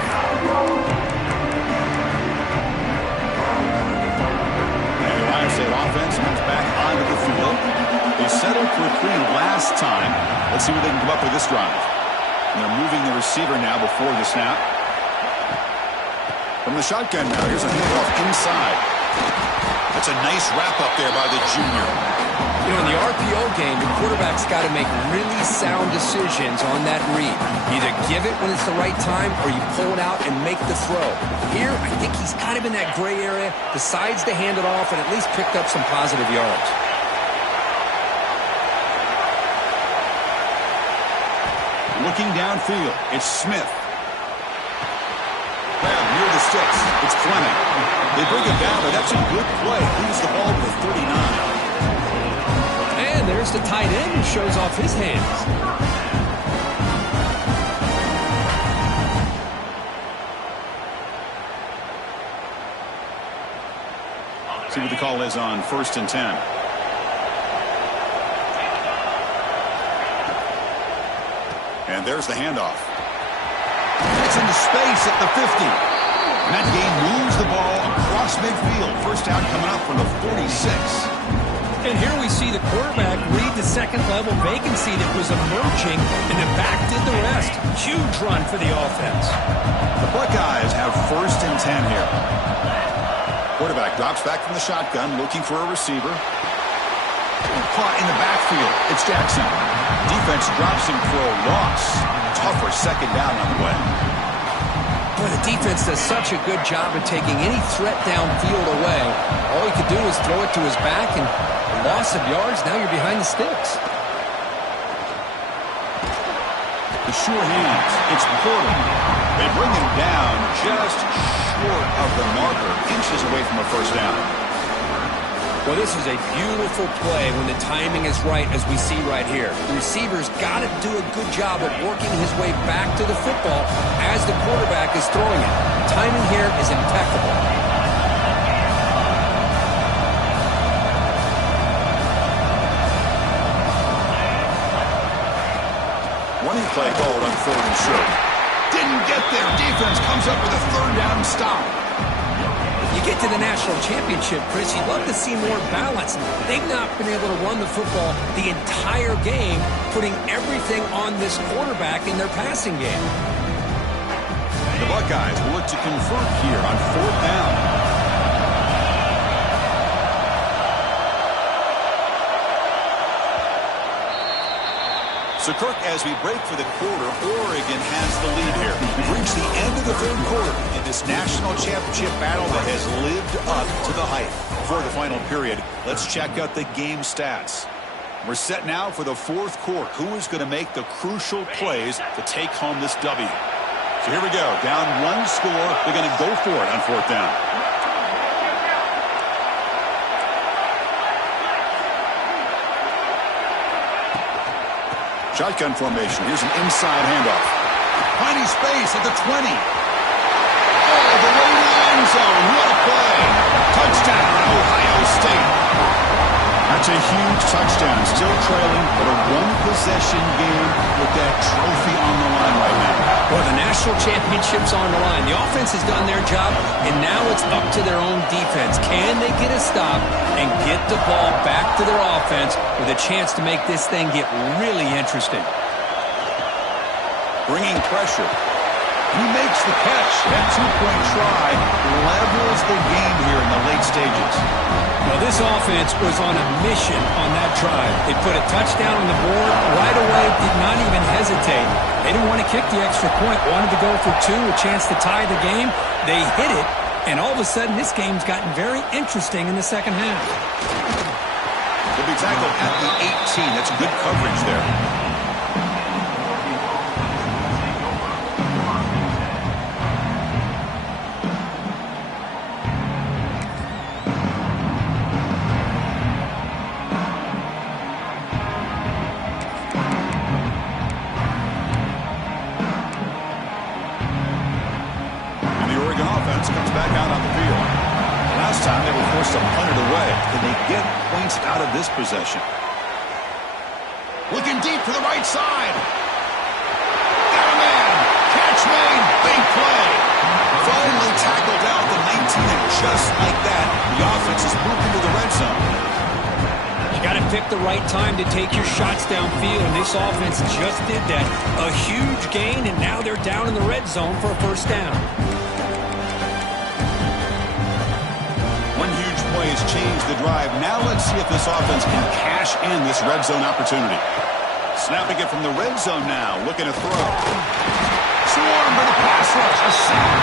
And the Ohio State offense comes back onto the field. They settled for 3 last time. Let's see what they can come up with this drive. And they're moving the receiver now before the snap. From the shotgun now, here's a handoff inside. That's a nice wrap-up there by the junior. You know, in the RPO game, the quarterback's got to make really sound decisions on that read. Either give it when it's the right time or you pull it out and make the throw. Here, I think he's kind of in that gray area, decides to hand it off and at least picked up some positive yards. Looking downfield, it's Smith. Grab near the sticks. It's Fleming. They bring it down, but that's a good play. Leaves the ball with 39. And there's the tight end who shows off his hands. See what the call is on 1st and 10. And there's the handoff. It's into space at the 50. And that game moves the ball across midfield. First down coming up from the 46. And here we see the quarterback read the second-level vacancy that was emerging, and the back did the rest. Huge run for the offense. The Buckeyes have 1st and 10 here. Quarterback drops back from the shotgun, looking for a receiver. Caught in the backfield. It's Jackson. Defense drops him for a loss. Tougher second down on the way. Boy, the defense does such a good job of taking any threat downfield away. All he could do was throw it to his back, and a loss of yards, now you're behind the sticks. The sure hands. It's Porter. They bring him down just short of the marker, inches away from a first down. Well, this is a beautiful play when the timing is right, as we see right here. The receiver's got to do a good job of working his way back to the football as the quarterback is throwing it. Timing here is impeccable. Running play called on 3rd and short. Didn't get there. Defense comes up with a 3rd down stop. You get to the national championship, Chris, you'd love to see more balance. They've not been able to run the football the entire game, putting everything on this quarterback in their passing game. The Buckeyes will look to convert here on 4th down. So, Kirk, as we break for the quarter, Oregon has the lead here. We've reached the end of the 3rd quarter in this national championship battle that has lived up to the hype. Before the final period, let's check out the game stats. We're set now for the 4th quarter. Who is going to make the crucial plays to take home this W? So here we go. Down 1 score. They're going to go for it on 4th down. Shotgun formation. Here's an inside handoff. Finding space at the 20. Oh, the way to the end zone. What a play. Touchdown, Ohio State. That's a huge touchdown. Still trailing, but a 1-possession game with that trophy on the line right now. Well, the national championship's on the line. The offense has done their job, and now it's up to their own defense. Can they get a stop and get the ball back to their offense with a chance to make this thing get really interesting? Bringing pressure. He makes the catch. That 2-point try levels the game here in the late stages. Well, this offense was on a mission on that drive. They put a touchdown on the board right away, did not even hesitate. They didn't want to kick the extra point, wanted to go for 2, a chance to tie the game. They hit it, and all of a sudden this game's gotten very interesting in the second half. He'll be tackled at the 18. That's good coverage there. back out on the field. Last time they were forced to punt it away. Can they get points out of this possession? Looking deep to the right side. Got a man. Catch made. Big play. Finally tackled out the 19, and just like that, the offense is moved into the red zone. You got to pick the right time to take your shots downfield, and this offense just did that. A huge gain, and now they're down in the red zone for a first down. One huge play has changed the drive. Now let's see if this offense can cash in this red zone opportunity. Snapping it from the red zone now, looking to throw. Swarm for the pass rush, a sack.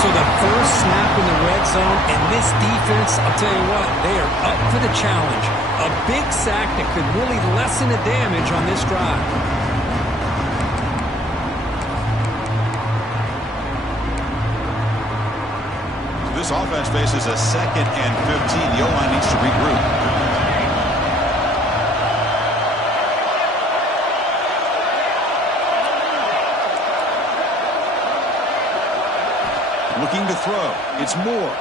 So the first snap in the red zone, and this defense, I'll tell you what, they are up for the challenge. A big sack that could really lessen the damage on this drive. This offense faces a 2nd and 15. The O-line needs to regroup. Looking to throw. It's Moore.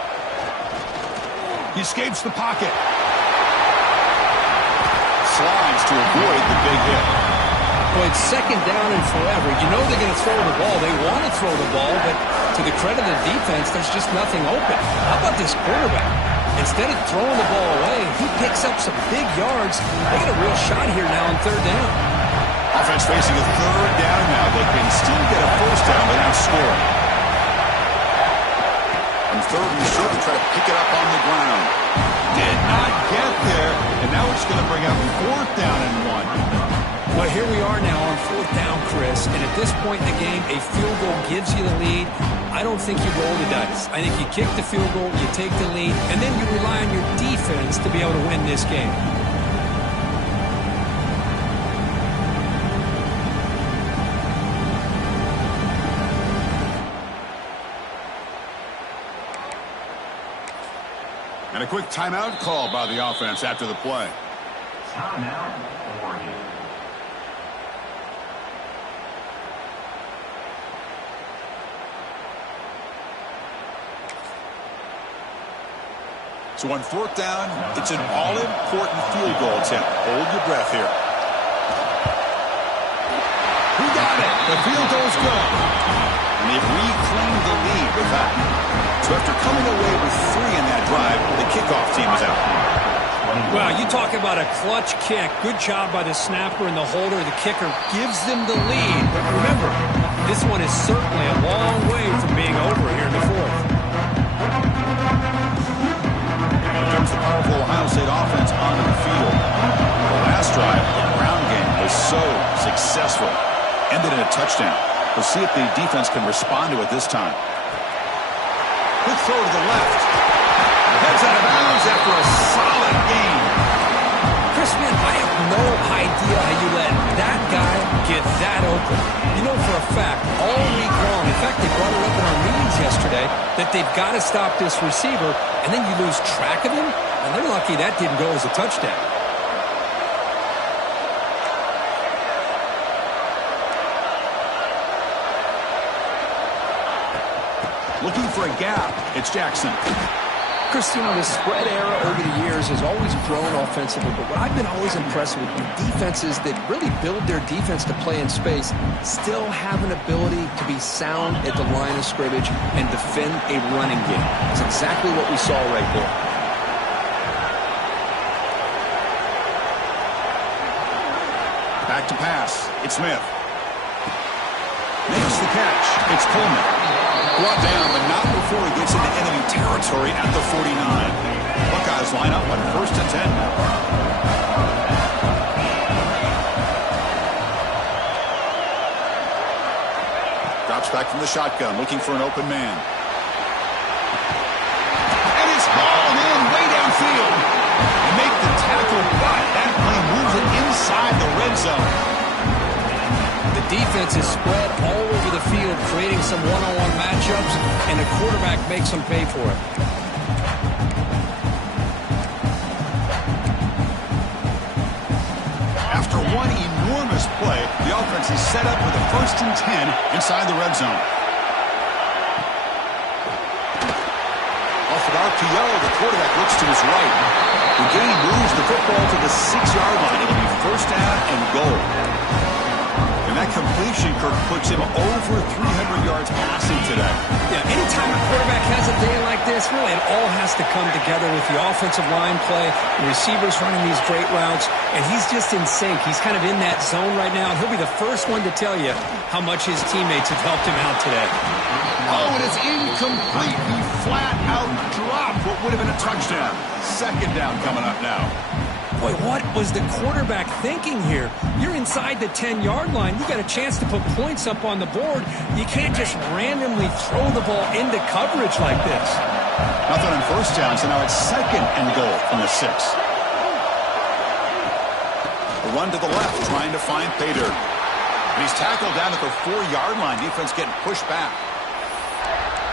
He escapes the pocket. Slides to avoid the big hit. Well, it's 2nd down and forever. You know they're going to throw the ball. They want to throw the ball, but to the credit of the defense, there's just nothing open. How about this quarterback? Instead of throwing the ball away, he picks up some big yards. They get a real shot here now on 3rd down. Offense facing a 3rd down now. They can still get a first down without scoring. On 3rd and short, try to pick it up on the ground. Did not get there, and now it's going to bring up 4th down and 1. Well, here we are now on 4th down, Chris, and at this point in the game, a field goal gives you the lead. I don't think you roll the dice. I think you kick the field goal, you take the lead, and then you rely on your defense to be able to win this game. And a quick timeout call by the offense after the play. Timeout, Oregon. So on 4th down, it's an all-important field goal attempt. Hold your breath here. Who got it? The field goal's good. And they've reclaimed the lead with that. So after coming away with 3 in that drive, the kickoff team is out. Well, you talk about a clutch kick. Good job by the snapper and the holder. The kicker gives them the lead. But remember, this one is certainly a long way from being over here in the 4th. Here comes the powerful Ohio State offense onto the field. The last drive, the ground game, was so successful. Ended in a touchdown. We'll see if the defense can respond to it this time. Quick throw to the left. Heads out of bounds after a solid gain. Chris, man, I have no idea how you let that guy get that open. You know for a fact, all week long, in fact, they brought it up in our meetings yesterday, that they've got to stop this receiver, and then you lose track of him, and they're lucky that didn't go as a touchdown. Looking for a gap. It's Jackson. Chris, you know, the spread era over the years has always grown offensively, but what I've been always impressed with defenses that really build their defense to play in space still have an ability to be sound at the line of scrimmage and defend a running game. That's exactly what we saw right there. Back to pass. It's Smith. Makes the catch. It's Coleman. Brought down, but not before he gets into enemy territory at the 49. Buckeyes line up on 1st and 10 now. Drops back from the shotgun, looking for an open man. And it's hauled in way downfield. And make the tackle, but that play moves it inside the red zone. The defense is spread all over the field, creating some one-on-one matchups, and the quarterback makes them pay for it. After one enormous play, the offense is set up with a 1st and 10 inside the red zone. RPO. The quarterback looks to his right. The game moves the football to the 6-yard line. It'll be first down and goal. And that completion, Kirk, puts him over 300 yards passing today. Yeah, anytime a quarterback has a day like this, really it all has to come together with the offensive line play, the receivers running these great routes, and he's just in sync. He's kind of in that zone right now. He'll be the first one to tell you how much his teammates have helped him out today. Oh, and it's incomplete. He flat out dropped what would have been a touchdown. Second down coming up now. Boy, what was the quarterback thinking here? You're inside the 10-yard line. You got a chance to put points up on the board. You can't just randomly throw the ball into coverage like this. Nothing on first down, so now it's second and goal from the 6. A run to the left, trying to find Pater. And he's tackled down at the 4-yard line. Defense getting pushed back.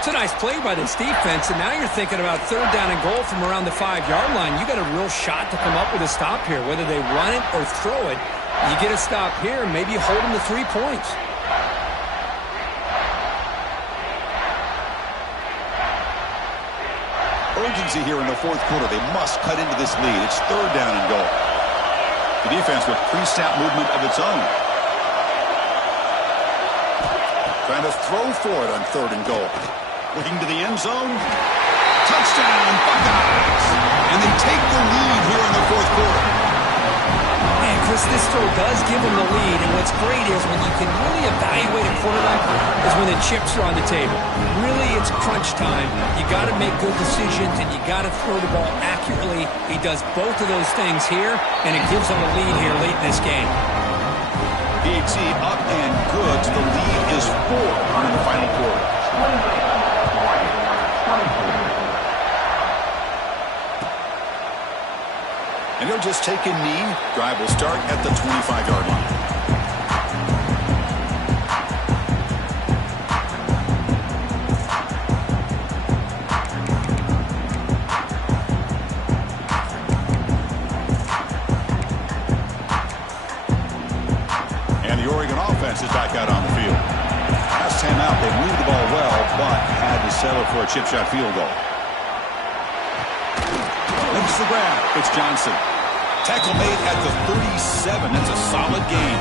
It's a nice play by this defense, and now you're thinking about third down and goal from around the 5-yard line. You got a real shot to come up with a stop here, whether they run it or throw it. You get a stop here, maybe you hold them to 3 points. Urgency here in the fourth quarter. They must cut into this lead. It's third down and goal. The defense with pre-snap movement of its own. Trying to throw for it on third and goal. Looking to the end zone. Touchdown, Buckeyes! And they take the lead here in the fourth quarter. Man, Chris, this throw does give them the lead, and what's great is when you can really evaluate a quarterback is when the chips are on the table. Really, it's crunch time. You got to make good decisions, and you got to throw the ball accurately. He does both of those things here, and it gives them a lead here late in this game. PAT up and good. The lead is 4 in the final quarter. And they'll just take a knee. Drive will start at the 25-yard line. And the Oregon offense is back out on the field. Last time out, they moved the ball well, but had to settle for a chip shot field goal. Makes the grab. It's Johnson. Tackle made at the 37. That's a solid gain.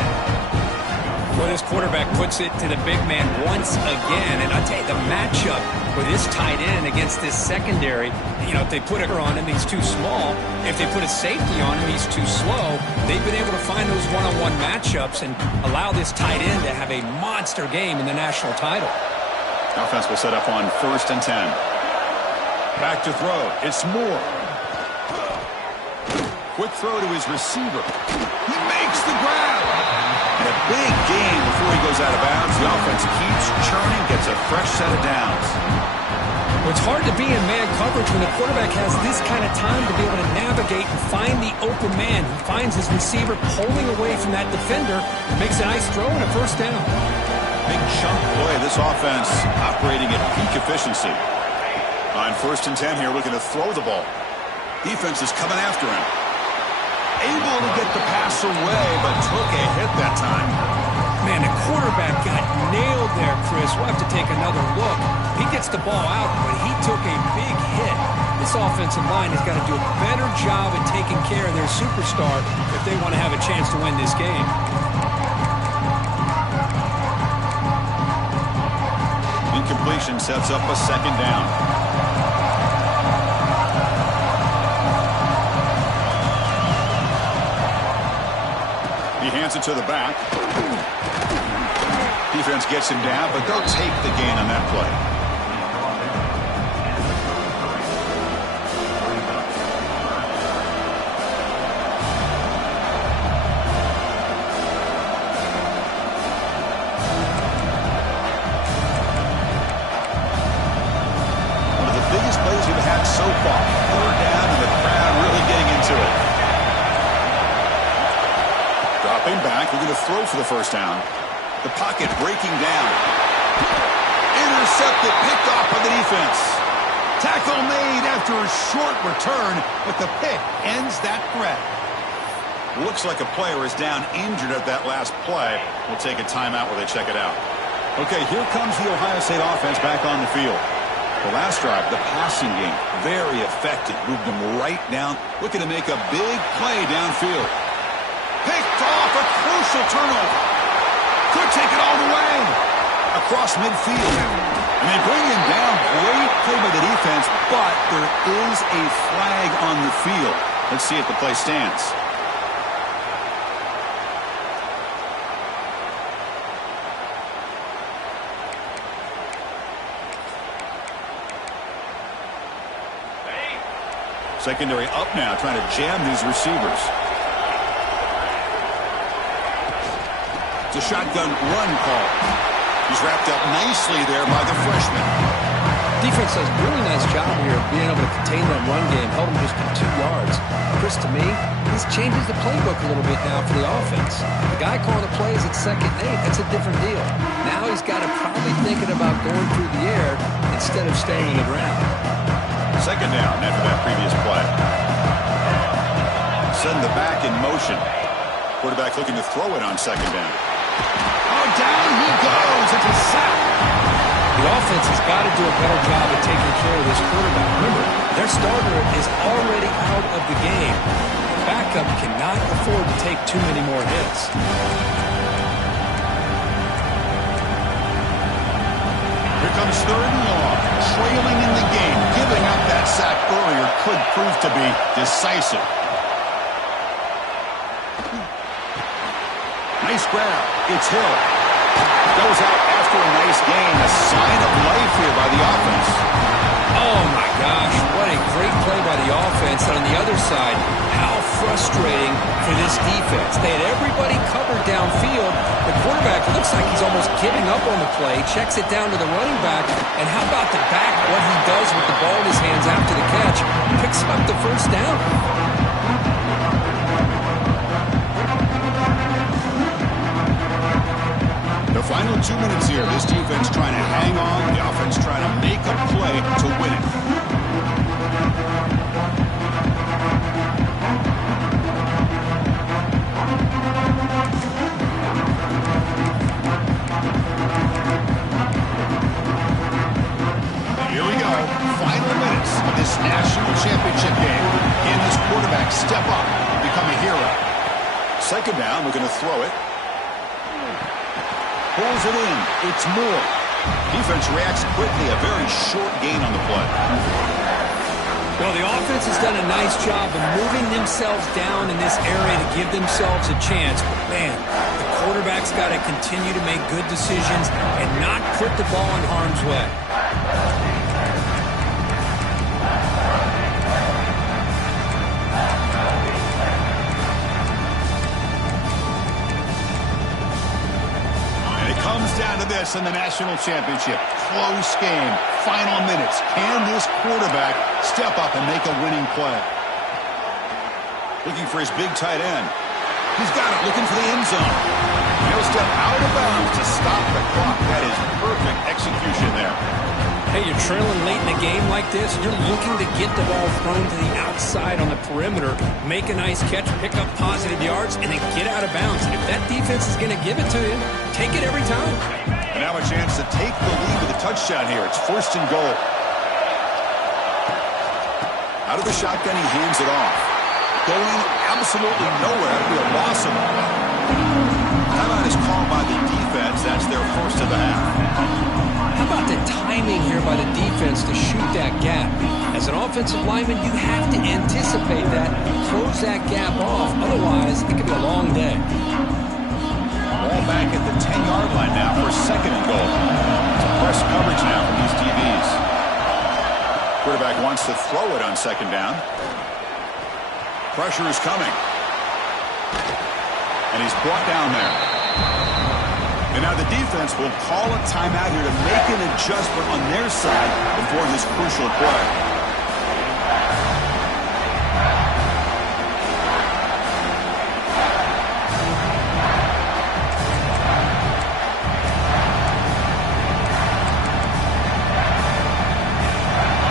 Well, this quarterback puts it to the big man once again. And I tell you, the matchup with this tight end against this secondary, you know, if they put it on him, he's too small. If they put a safety on him, he's too slow. They've been able to find those one-on-one matchups and allow this tight end to have a monster game in the national title. Offense will set up on 1st and 10. Back to throw. It's Moore. Quick throw to his receiver. He makes the grab. And a big gain before he goes out of bounds. The offense keeps churning, gets a fresh set of downs. Well, it's hard to be in man coverage when the quarterback has this kind of time to be able to navigate and find the open man. He finds his receiver pulling away from that defender, makes a nice throw and a first down. Big chunk play. This offense operating at peak efficiency. On 1st and 10 here, looking to throw the ball. Defense is coming after him. Able to get the pass away, but took a hit that time. Man, the quarterback got nailed there, Chris. We'll have to take another look. He gets the ball out, but he took a big hit. This offensive line has got to do a better job at taking care of their superstar if they want to have a chance to win this game. Incompletion sets up a second down. He hands it to the back. Defense gets him down, but they'll take the gain on that play. One of the biggest plays we've had so far. Third down and the crowd really getting into it. Dropping back, we're going to throw for the first down. The pocket breaking down. Intercepted, picked off by the defense. Tackle made after a short return, but the pick ends that threat. Looks like a player is down injured at that last play. We'll take a timeout while they check it out. Okay, here comes the Ohio State offense back on the field. The last drive, the passing game, very effective. Moved him right down, looking to make a big play downfield. Picked off, a crucial turnover. Could take it all the way. Across midfield. And they bring him down. Great play by the defense, but there is a flag on the field. Let's see if the play stands. Secondary up now, trying to jam these receivers. It's a shotgun run call. He's wrapped up nicely there by the freshman. Defense does a really nice job here of being able to contain that run game, held him just for 2 yards. Chris, to me, this changes the playbook a little bit now for the offense. The guy calling the plays at 2nd and 8, that's a different deal. Now he's got to probably thinking about going through the air instead of staying on the ground. 2nd down after that previous play. Send the back in motion. Quarterback looking to throw it on 2nd down. Oh, down he goes. It's a sack. The offense has got to do a better job of taking care of this quarterback. Remember, their starter is already out of the game. The backup cannot afford to take too many more hits. Here comes 3rd and long. Trailing in the game. Giving up that sack earlier could prove to be decisive. Nice grab. It's Hill. Goes out after a nice gain. A sign of life here by the offense. Oh, my gosh. What a great play by the offense. And on the other side, how frustrating for this defense. They had everybody covered downfield. The quarterback looks like he's almost giving up on the play. Checks it down to the running back. And how about the back, what he does with the ball in his hands after the catch? Picks up the 1st down. The final 2 minutes here. This defense trying to hang on. The offense trying to make a play to win it. Here we go. Final minutes of this national championship game. Can this quarterback step up and become a hero? 2nd down. Looking to throw it. Pulls it in. It's Moore. Defense reacts quickly. A very short gain on the play. Well, the offense has done a nice job of moving themselves down in this area to give themselves a chance. But, man, the quarterback's got to continue to make good decisions and not put the ball in harm's way. Comes down to this in the national championship. Close game. Final minutes. Can this quarterback step up and make a winning play? Looking for his big tight end. He's got it. Looking for the end zone. He'll step out of bounds to stop the clock. That is perfect execution there. Hey, you're trailing late in a game like this. You're looking to get the ball thrown to the outside on the perimeter, make a nice catch, pick up positive yards, and then get out of bounds. And if that defense is going to give it to you, take it every time. And now a chance to take the lead with a touchdown here. It's 1st and goal. Out of the shotgun, he hands it off. Going absolutely nowhere. That'll be a loss of it. Timeout is called by the defense. That's their 1st of the half. How about the timing here by the defense to shoot that gap? As an offensive lineman, you have to anticipate that, close that gap off. Otherwise, it could be a long day. Ball back at the 10-yard line now for 2nd and goal. Some press coverage now from these DBs. Quarterback wants to throw it on 2nd down. Pressure is coming. And he's brought down there. And now the defense will call a timeout here to make an adjustment on their side before this crucial play.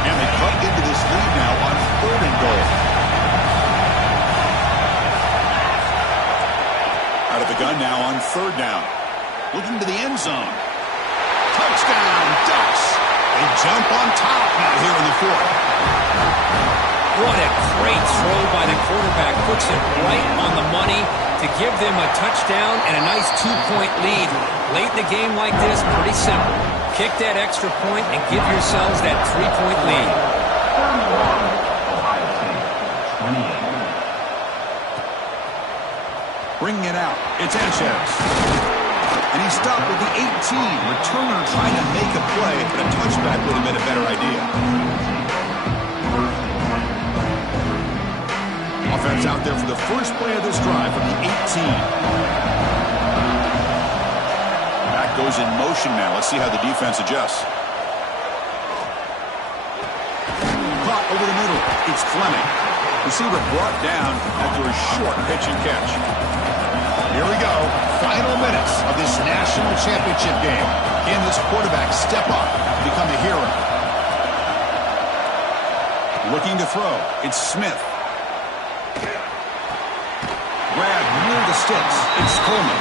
And they cut into this lead now on 3rd and goal. Out of the gun now on 3rd down. Looking to the end zone. Touchdown, Ducks. They jump on top now here in the fourth. What a great throw by the quarterback. Puts it right on the money to give them a touchdown and a nice 2-point lead. Late in the game like this, pretty simple. Kick that extra point and give yourselves that 3-point lead. Ohio State, 28. Bringing it out, it's Sanchez. And he stopped with the 18. Returner trying to make a play, but a touchback would have been a better idea. Offense out there for the first play of this drive from the 18. Back goes in motion now. Let's see how the defense adjusts. Caught over the middle. It's Fleming. Receiver brought down after a short pitch and catch. Here we go. Final minutes of this national championship game. Can this quarterback step up and become a hero? Looking to throw. It's Smith. Grab near the sticks. It's Coleman.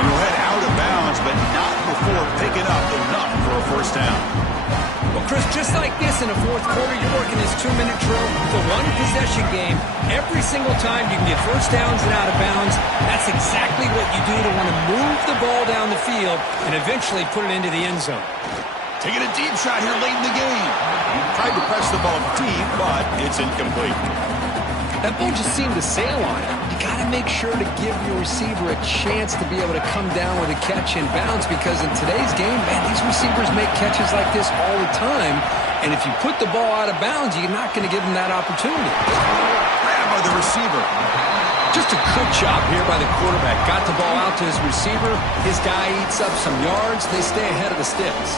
And he'll head out of bounds, but not before picking up enough for a first down. Well, Chris, just like this in the fourth quarter, you're working this 2-minute drill. It's a one-possession game. Every single time you can get first downs and out of bounds, that's exactly what you do to want to move the ball down the field and eventually put it into the end zone. Taking a deep shot here late in the game. Tried to press the ball deep, but it's incomplete. That ball just seemed to sail on it. You got to make sure to give your receiver a chance to be able to come down with a catch and bounce, because in today's game, man, these receivers make catches like this all the time. And if you put the ball out of bounds, you're not going to give them that opportunity. Grab by the receiver. Just a good job here by the quarterback. Got the ball out to his receiver. His guy eats up some yards. They stay ahead of the sticks.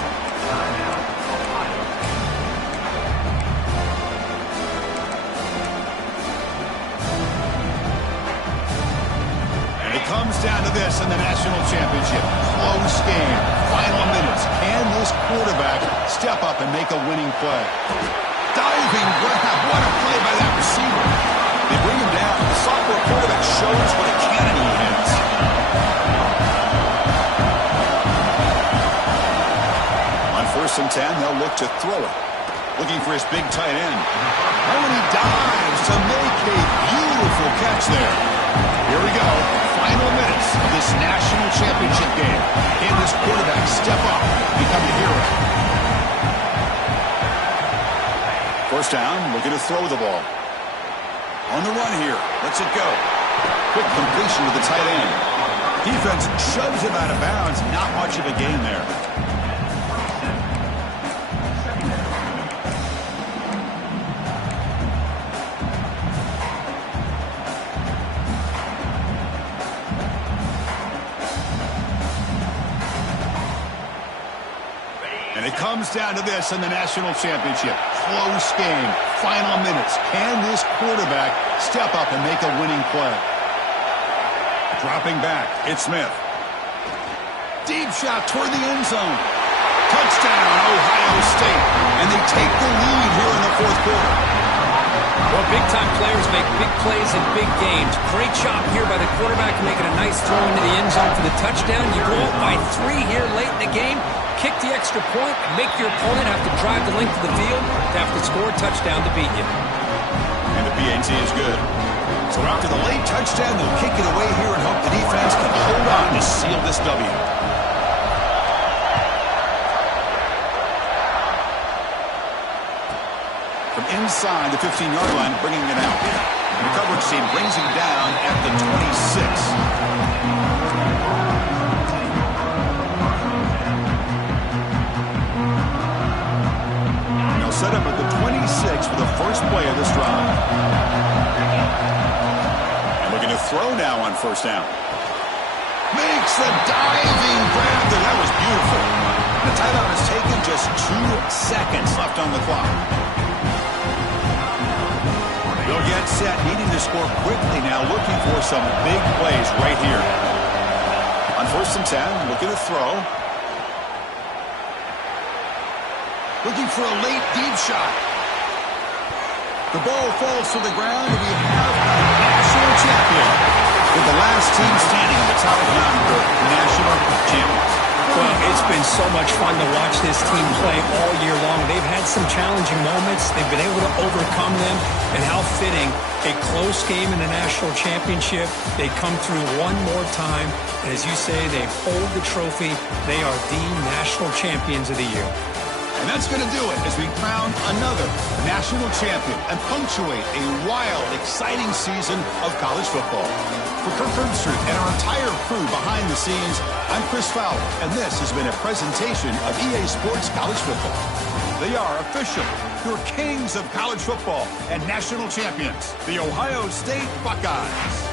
Comes down to this in the national championship. Close game. Final minutes. Can this quarterback step up and make a winning play? Diving grab. What a play by that receiver. They bring him down. The sophomore quarterback shows what a cannon he has. On 1st and 10, they'll look to throw it. Looking for his big tight end. Oh, and he dives to make a beautiful catch there. Here we go. Final minutes of this national championship game. Can this quarterback step up and become a hero? First down, looking to throw the ball. On the run here. Lets it go. Quick completion to the tight end. Defense shoves him out of bounds. Not much of a gain there. And it comes down to this in the national championship. Close game. Final minutes. Can this quarterback step up and make a winning play? Dropping back. It's Smith. Deep shot toward the end zone. Touchdown, Ohio State. And they take the lead here in the fourth quarter. Well, big-time players make big plays in big games. Great job here by the quarterback making a nice throw into the end zone for the touchdown. You go up by 3 here late in the game. Kick the extra point, make your opponent have to drive the length of the field to have to score a touchdown to beat you. And the PAT is good. So after the late touchdown, they'll kick it away here and hope the defense can hold on to seal this W. From inside the 15-yard line, bringing it out. And the coverage team brings him down at the 26. Set up at the 26 for the first play of this drive. And looking to throw now on first down. Makes the diving grab there. That was beautiful. The timeout is taken, just 2 seconds left on the clock. They'll get set, needing to score quickly now, looking for some big plays right here. On 1st and 10, looking to throw. Looking for a late deep shot. The ball falls to the ground, and we have a national champion with the last team standing on the top of the mountain for national champions. Well, it's been so much fun to watch this team play all year long. They've had some challenging moments. They've been able to overcome them. And how fitting, a close game in the national championship. They come through one more time. And as you say, they hold the trophy. They are the national champions of the year. And that's going to do it as we crown another national champion and punctuate a wild, exciting season of college football. For Kirk Herbstreit and our entire crew behind the scenes, I'm Chris Fowler, and this has been a presentation of EA Sports College Football. They are official, your kings of college football and national champions, the Ohio State Buckeyes.